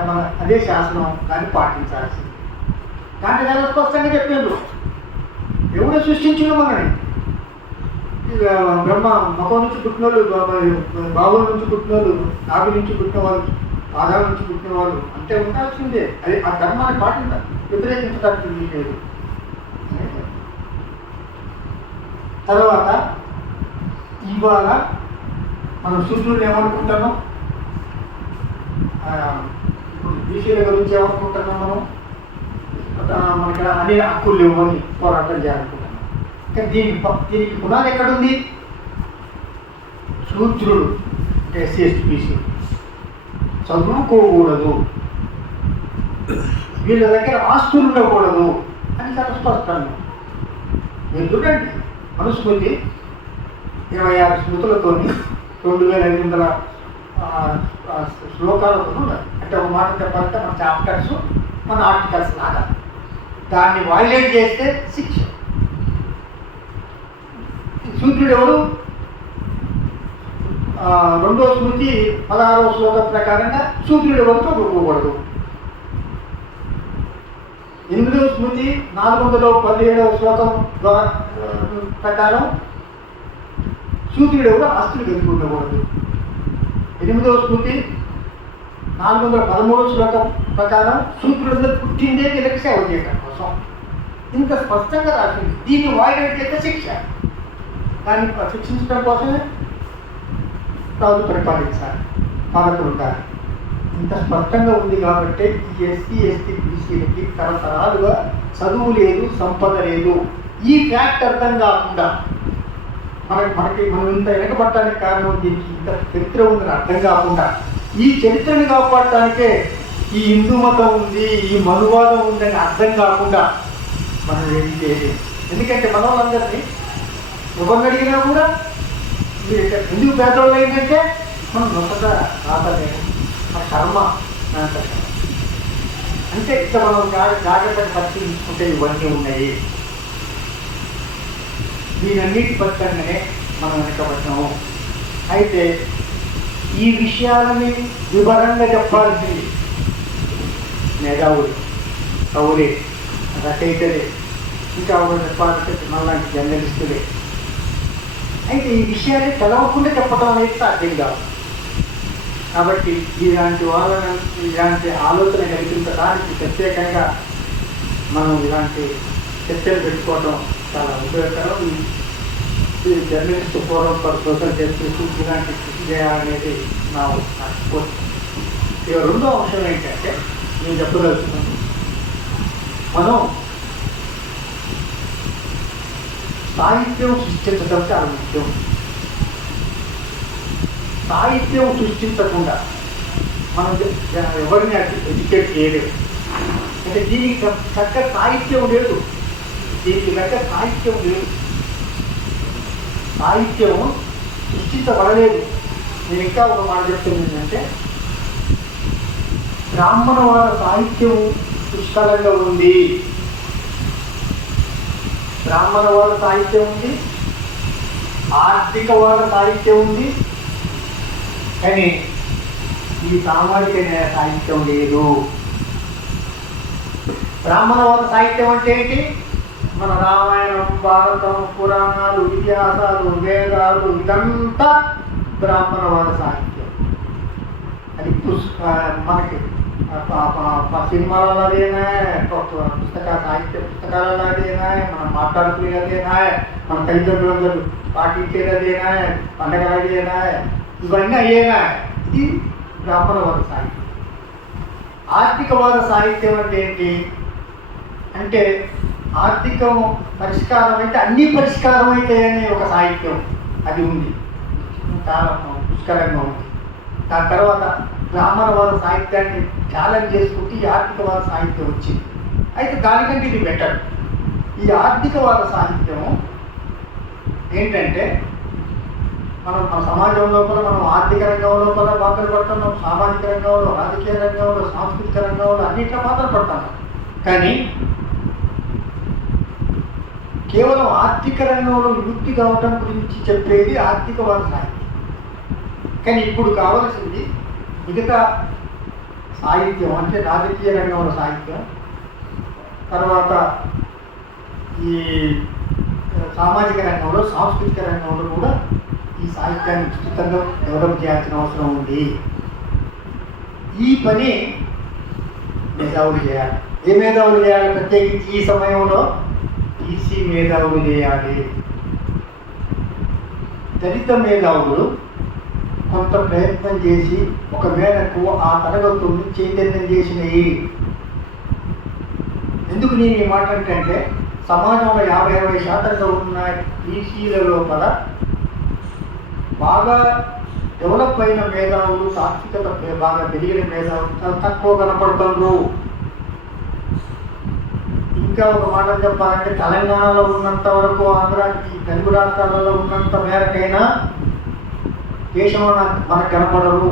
మన అదే శాసనం, దాన్ని పాటించాల్సింది. దాంట్లో చాలా స్పష్టంగా చెప్పారు, ఎవడో సృష్టించిన మనని. బ్రహ్మ ముఖం నుంచి పుట్టిన వాళ్ళు, బాబుల నుంచి పుట్టిన వాళ్ళు, నాభి నుంచి పుట్టిన వాళ్ళు, పాదాల నుంచి పుట్టిన వాళ్ళు అంతే ఉండాల్సిందే. అది ఆ ధర్మాన్ని పాటించాలి, వ్యతిరేకించడానికి లేదు. తర్వాత ఇవాళ మనం సూర్యుడు ఏమనుకుంటున్నాం, ఇప్పుడు బీసీల గురించి ఏమనుకుంటున్నాం, మనకి అన్ని హక్కులు లేవు అని పోరాటం చేయాలనుకుంటున్నాం. కానీ దీనికి పునాది ఎక్కడుంది? సూత్రుడు ఎస్సీ ఎస్టీ బీసీ చదువుకోకూడదు, వీళ్ళ దగ్గర ఆస్తులు ఉండకూడదు అని చాలా స్పష్టంగా. మీరు చూడండి, మనుస్మృతి 26 స్మృతులతో 2500 శ్లోకాలతో ఉన్నాయి. అంటే ఒక మాట చెప్పాలంటే మన చాప్టర్స్, మన ఆర్టికల్స్ లాగా. దాన్ని వైలేట్ చేస్తే శిక్ష. సూత్రుడు ఎవరు? 2వ స్మృతి 16వ శ్లోకం ప్రకారంగా సూత్రుడు ఎవరు చదువుకోకూడదు. 8వ స్మృతి 417వ శ్లోకం ప్రకారం సూత్రుడు ఎవరు ఆస్తులు కలిగి ఉండకూడదు. 8వ స్మృతి 413వ శ్లోకం ప్రకారం సూత్రుడు పుట్టిందే వీళ్ళకి సేవ చేయడం కోసం. ఇంత స్పష్టంగా రాసింది. దీన్ని వాయిలేట్ చేస్తే శిక్ష. దాన్ని శిక్షించడం కోసమే రాజు పరిపాలించాలి, పాలకులు ఉండాలి. ఇంత స్పష్టంగా ఉంది కాబట్టి ఈ ఎస్సీ ఎస్టీ బీసీలకి తరతరాలుగా చదువు లేదు, సంపద లేదు. ఈ ఫ్యాక్ట్ అర్థం కాకుండా మనం ఇంత వెనకబడటానికి కారణం దీనికి ఇంత చరిత్ర ఉందని అర్థం కాకుండా ఈ చరిత్రని కాపాడటానికే ఈ హిందూ మతం ఉంది, ఈ మనువాదం ఉందని అర్థం కాకుండా మనం ఏం చేయలేదు. ఎందుకంటే మన వాళ్ళందరినీ ఎవరిని అడిగినా కూడా మీరు ఎందుకు పేదవాళ్ళు ఏంటంటే మనం నొక్కగా రాతలేదు, ఆ కర్మ అంటే ఇక్కడ మనం జాగ్రత్తగా పరిశీలించుకుంటే ఇవన్నీ ఉన్నాయి. దీనన్నిటి పట్టంగానే మనం వెనకబడ్డాము. అయితే ఈ విషయాలని వివరంగా చెప్పాల్సింది మేధావులు, కవులే, రచయితలే, ఇంకా చెప్పాలంటే మనలాంటి జర్నలిస్టులే. అయితే ఈ విషయాన్ని తెలవకుండా చెప్పడం అనేది సాధ్యం కాదు. కాబట్టి ఇలాంటి వాళ్ళని ఇలాంటి ఆలోచన కల్పించడానికి ప్రత్యేకంగా మనం ఇలాంటి చర్చలు పెట్టుకోవడం చాలా ఉపయోగకరం. ఈ journalist forum for social justice ఇలాంటి కృషి చేయాలనేది నా కోరిక. ఇక రెండో అంశం ఏంటంటే నేను చెప్పదలుచుకున్నాను, మనం సాహిత్యం సృష్టించడం చాలా ముఖ్యం. సాహిత్యం సృష్టించకుండా మనం ఎవరిని ఎడ్యుకేట్ చేయలేదు. అంటే దీనికి తగ్గ సాహిత్యం లేదు, దీనికి తగ్గ సాహిత్యం లేదు, సాహిత్యం సృష్టించబడలేదు. నేను ఇంకా ఒక మాట చెప్తుంది ఏంటంటే బ్రాహ్మణవాద సాహిత్యం పుష్కలంగా ఉంది, బ్రాహ్మణవాద సాహిత్యం ఉంది, ఆర్థికవాద సాహిత్యం ఉంది, కానీ ఈ సామాజిక న్యాయ సాహిత్యం లేదు. బ్రాహ్మణవాద సాహిత్యం అంటే ఏంటి? మన రామాయణం, భారతం, పురాణాలు, ఇతిహాసాలు, వేదాలు, ఇదంతా బ్రాహ్మణవాద సాహిత్యం. అది మనకి సినిమాలలో అదేనా, సాహిత్య పుస్తకాలలో అదేనా, మనం మాట్లాడుకునేది అదేనా, మన తల్లిదండ్రులందరూ పాటించేది అదేనా, పండగలు అదేనా, ఇవన్నీ అయ్యేనా. ఇది బ్రాహ్మణవాద సాహిత్యం. ఆర్థికవాద సాహిత్యం అంటే ఏంటి అంటే ఆర్థికం పరిష్కారం అయితే అన్ని పరిష్కారం అయితే అనే ఒక సాహిత్యం అది ఉంది, చాలా పుష్కలంగా ఉంది. దాని తర్వాత బ్రాహ్మణవాద సాహిత్యాన్ని ఛాలెంజ్ చేసుకుంటే ఈ ఆర్థికవాద సాహిత్యం వచ్చింది. అయితే దానికంటే ఇది బెటర్. ఈ ఆర్థికవాద సాహిత్యం ఏంటంటే మన సమాజం లోపల మనం ఆర్థిక రంగం లోపల బాధలు పడుతున్నాం, సామాజిక రంగంలో, రాజకీయ రంగంలో, సాంస్కృతిక రంగంలో అన్నింటిలో బాధలు పడుతున్నాం. కానీ కేవలం ఆర్థిక రంగంలో విముక్తి కావటం గురించి చెప్పేది ఆర్థికవాద సాహిత్యం. కానీ ఇప్పుడు కావలసింది మిగతా సాహిత్యం, అంటే రాజకీయ రంగంలో సాహిత్యం, తర్వాత ఈ సామాజిక రంగంలో, సాంస్కృతిక రంగంలో కూడా ఈ సాహిత్యాన్ని విస్తృతంగా డెవలప్ చేయాల్సిన అవసరం ఉంది. ఈ పని మేధావులు చేయాలి. ఏ మేధావులు చేయాలి? ప్రత్యేకించి ఈ సమయంలో ఈసీ మేధావులు చేయాలి. దళిత మేధావులు కొంత ప్రయత్నం చేసి ఒక మేరకు ఆ తరగతుల్ని చైతన్యం చేసినవి. ఎందుకు నేను ఈ మాట అంటే సమాజంలో 50-60% ఉన్న ఈసీల లోపల బాగా డెవలప్ అయిన మేధావులు, సాత్వికత బాగా పెరిగిన మేధావులు చాలా తక్కువ కనపడుతున్నారు. ఇంకా ఒక మాట చెప్పాలంటే తెలంగాణలో ఉన్నంత వరకు, ఆంధ్రాకి, తెలుగు రాష్ట్రాలలో ఉన్నంత మేరకైనా దేశంలో మనకు కనపడరు.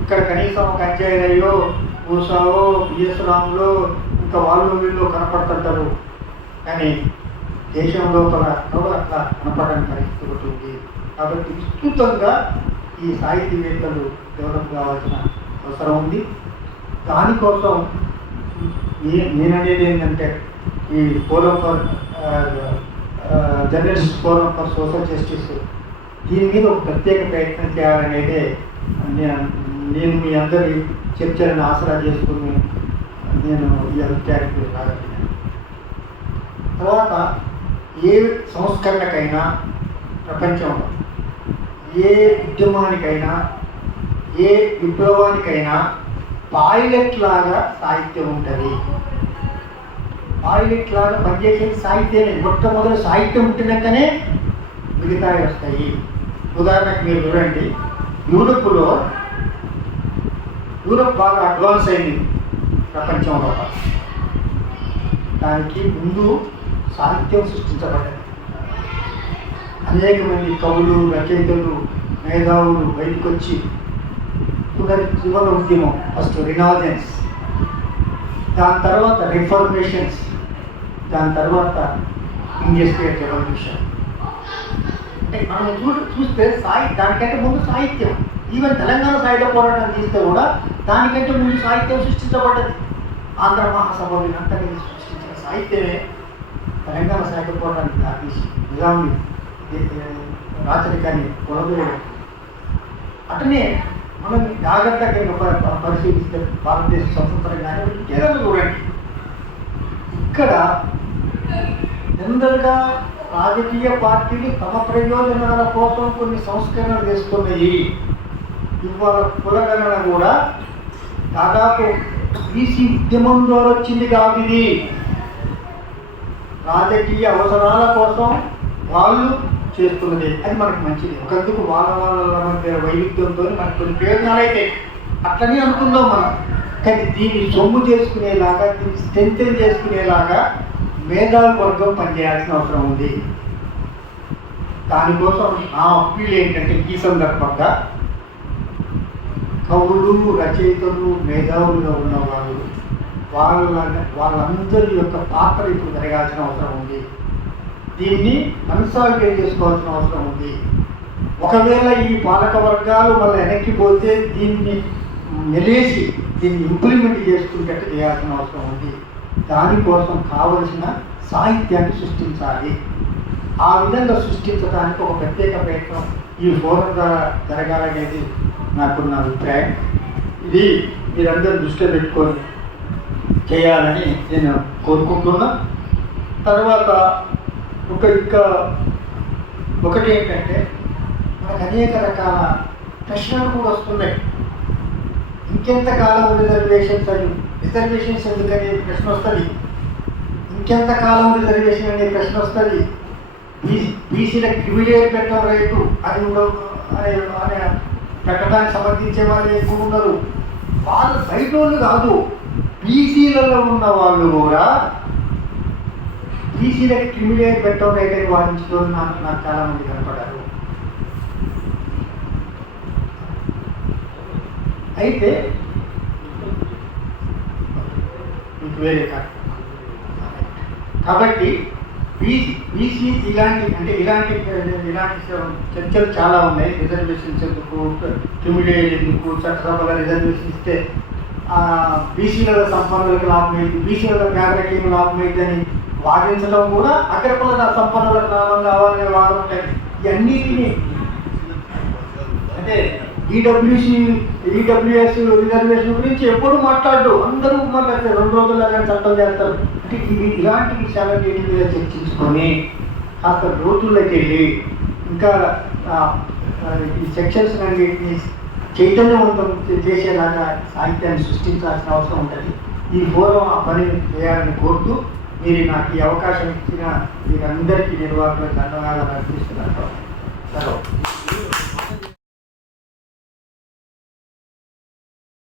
ఇక్కడ కనీసం ఒక అంజయ్యో, ఊసావో, బిఎస్ రాములో, ఇంకా వాళ్ళు వీళ్ళు కనపడుతుంటారు. కానీ దేశం లోపల అట్లా కనపడని పరిస్థితి ఒకటి ఉంది. కాబట్టి విస్తృతంగా ఈ సాహితీవేత్తలు డెవలప్ కావాల్సిన అవసరం ఉంది. దానికోసం నేననేది ఏంటంటే ఈ forum for journalist forum for social justice దీని మీద ఒక ప్రత్యేక ప్రయత్నం చేయాలనేదే నేను మీ అందరి చర్చలను ఆసరా చేసుకుని నేను ఈ అభిప్రాయానికి రాగలిగాను. తర్వాత ఏ సంస్కరణకైనా ప్రపంచంలో ఏ ఉద్యమానికైనా ఏ విప్లవానికైనా పాయిలెట్ లాగా సాహిత్యం ఉంటుంది. పాయిలెట్ లాగా పనిచేసేది సాహిత్యమే. మొట్టమొదటి సాహిత్యం పుట్టినాకనే మిగతావి వస్తాయి. ఉదాహరణకు మీరు చూడండి, యూరప్ బాగా అడ్వాన్స్ అయింది ప్రపంచంలో. దానికి ముందు సాహిత్యం సృష్టించబడ్డది. అనేక మంది కవులు, రచయితలు, మేధావులు బయటకు వచ్చి పునరుజ్జీవన ఉద్యమం, ఫస్ట్ రినాజెన్స్, దాని తర్వాత రిఫార్మేషన్స్, దాని తర్వాత ఇండస్ట్రియల్ రెవల్యూషన్. అంటే మనం చూస్తే దానికంటే ముందు సాహిత్యం, ఈవెన్ తెలంగాణ సాహిత్య పోరాటం తీస్తే కూడా దానికంటే ముందు సాహిత్యం సృష్టించబడ్డది. ఆంధ్ర మహాసభ వీళ్ళంతని సృష్టించిన సాహిత్యమే తెలంగాణ సాహిత్య పోరాటానికి దాటేసి నిజాంని రాచరికాన్ని కొనదూయడం. అట్లనే మనం జాగ్రత్తగా పరిశీలిస్తే భారతదేశ స్వతంత్రంగానే కేరళ చూడండి, ఇక్కడ జనరల్గా రాజకీయ పార్టీలు తమ ప్రయోజనాల కోసం కొన్ని సంస్కరణలు చేస్తున్నాయి. ఇవాళ కులగణన కూడా దాదాపు బీసీ ఉద్యమం ద్వారా వచ్చింది కాదు. ఇది రాజకీయ అవసరాల కోసం వాళ్ళు చేస్తున్నది. అది మనకు మంచిది. ఒకందుకు వాళ్ళ మధ్య వైవిధ్యంతో మనకు కొన్ని ప్రయోజనాలు అయితే అట్లనే అనుకుందాం మనం. కానీ దీన్ని సొమ్ము చేసుకునేలాగా, దీన్ని స్ట్రెంథెన్ చేసుకునేలాగా మేధావి వర్గం పనిచేయాల్సిన అవసరం ఉంది. దానికోసం నా అప్పీల్ ఏంటంటే, ఈ సందర్భంగా కవులు, రచయితలు, మేధావులుగా ఉన్నవాళ్ళు వాళ్ళందరి యొక్క పాత్ర ఇప్పుడు జరగాల్సిన అవసరం ఉంది. దీన్ని కన్సాలిడేట్ చేసుకోవాల్సిన అవసరం ఉంది. ఒకవేళ ఈ పాలక వర్గాలు మళ్ళీ వెనక్కిపోతే దీన్ని నిలేసి దీన్ని ఇంప్లిమెంట్ చేసుకునేటట్టు చేయాల్సిన అవసరం ఉంది. దానికోసం కావలసిన సాహిత్యాన్ని సృష్టించాలి. ఆ విధంగా సృష్టించడానికి ఒక ప్రత్యేక ప్రయత్నం ఈ ఫోరం ద్వారా జరగాలనేది నాకున్న అభిప్రాయం. ఇది మీరందరూ దృష్టిలో పెట్టుకొని చేయాలని నేను కోరుకుంటున్నా. తర్వాత ఒకటి ఏంటంటే, మనకు అనేక రకాల ప్రశ్నలు కూడా వస్తున్నాయి. ఇంకెంతకాలం రిజర్వేషన్స్ ఎందుకనే ప్రశ్న వస్తుంది. ఇంకెంతకాలం రిజర్వేషన్ అనే ప్రశ్న వస్తుంది. బీసీలకు ప్రివిలేజ్ పెట్టడం రైతు అది అనే పెట్టడానికి సమర్థించే వాళ్ళు ఎక్కువ ఉన్నారు. వాళ్ళు బయట వాళ్ళు కాదు, బీసీలలో ఉన్న వాళ్ళు కూడా బీసీలకు ప్రివిలేజ్ పెట్టడం రైతు అని వాదించడం నాకు చాలా మంది కనపడ్డారు. అయితే మీకు వేరే కాదు. కాబట్టి బీసీ ఇలాంటి చర్చలు చాలా ఉన్నాయి. రిజర్వేషన్స్ ఎందుకు, ప్రివిలేజ్ ఎందుకు, చట్టసభలో రిజర్వేషన్ ఇస్తే బీసీల సంపన్నులకు లాభం అయింది, బీసీల పేదలకి లాభం అయింది అని వాదించడం కూడా అగ్రకుల సంపన్నులకు లాభం కావాలనే వాదన ఉంటాయి. ఇవన్నిటిని అంటే ఈడబ్ల్యూఎస్ రిజర్వేషన్ గురించి ఎప్పుడు మాట్లాడు, అందరూ మళ్ళీ 2 రోజుల్లో చట్టం చేస్తారు. అంటే ఇలాంటి విషయాలన్నిటి మీద చర్చించుకొని కాస్త లోతుల్లోకి వెళ్ళి ఇంకా ఈ సెక్షన్స్ అన్నింటినీ చైతన్యవంతం చేసేలాగా సాహిత్యాన్ని సృష్టించాల్సిన అవసరం ఉంటుంది. ఈ ఫోరం ఆ పని చేయాలని కోరుతూ, మీరు నాకు ఈ అవకాశం ఇచ్చిన మీరందరికీ నిర్వాహకులకు ధన్యవాదాలు అర్పిస్తున్నాను.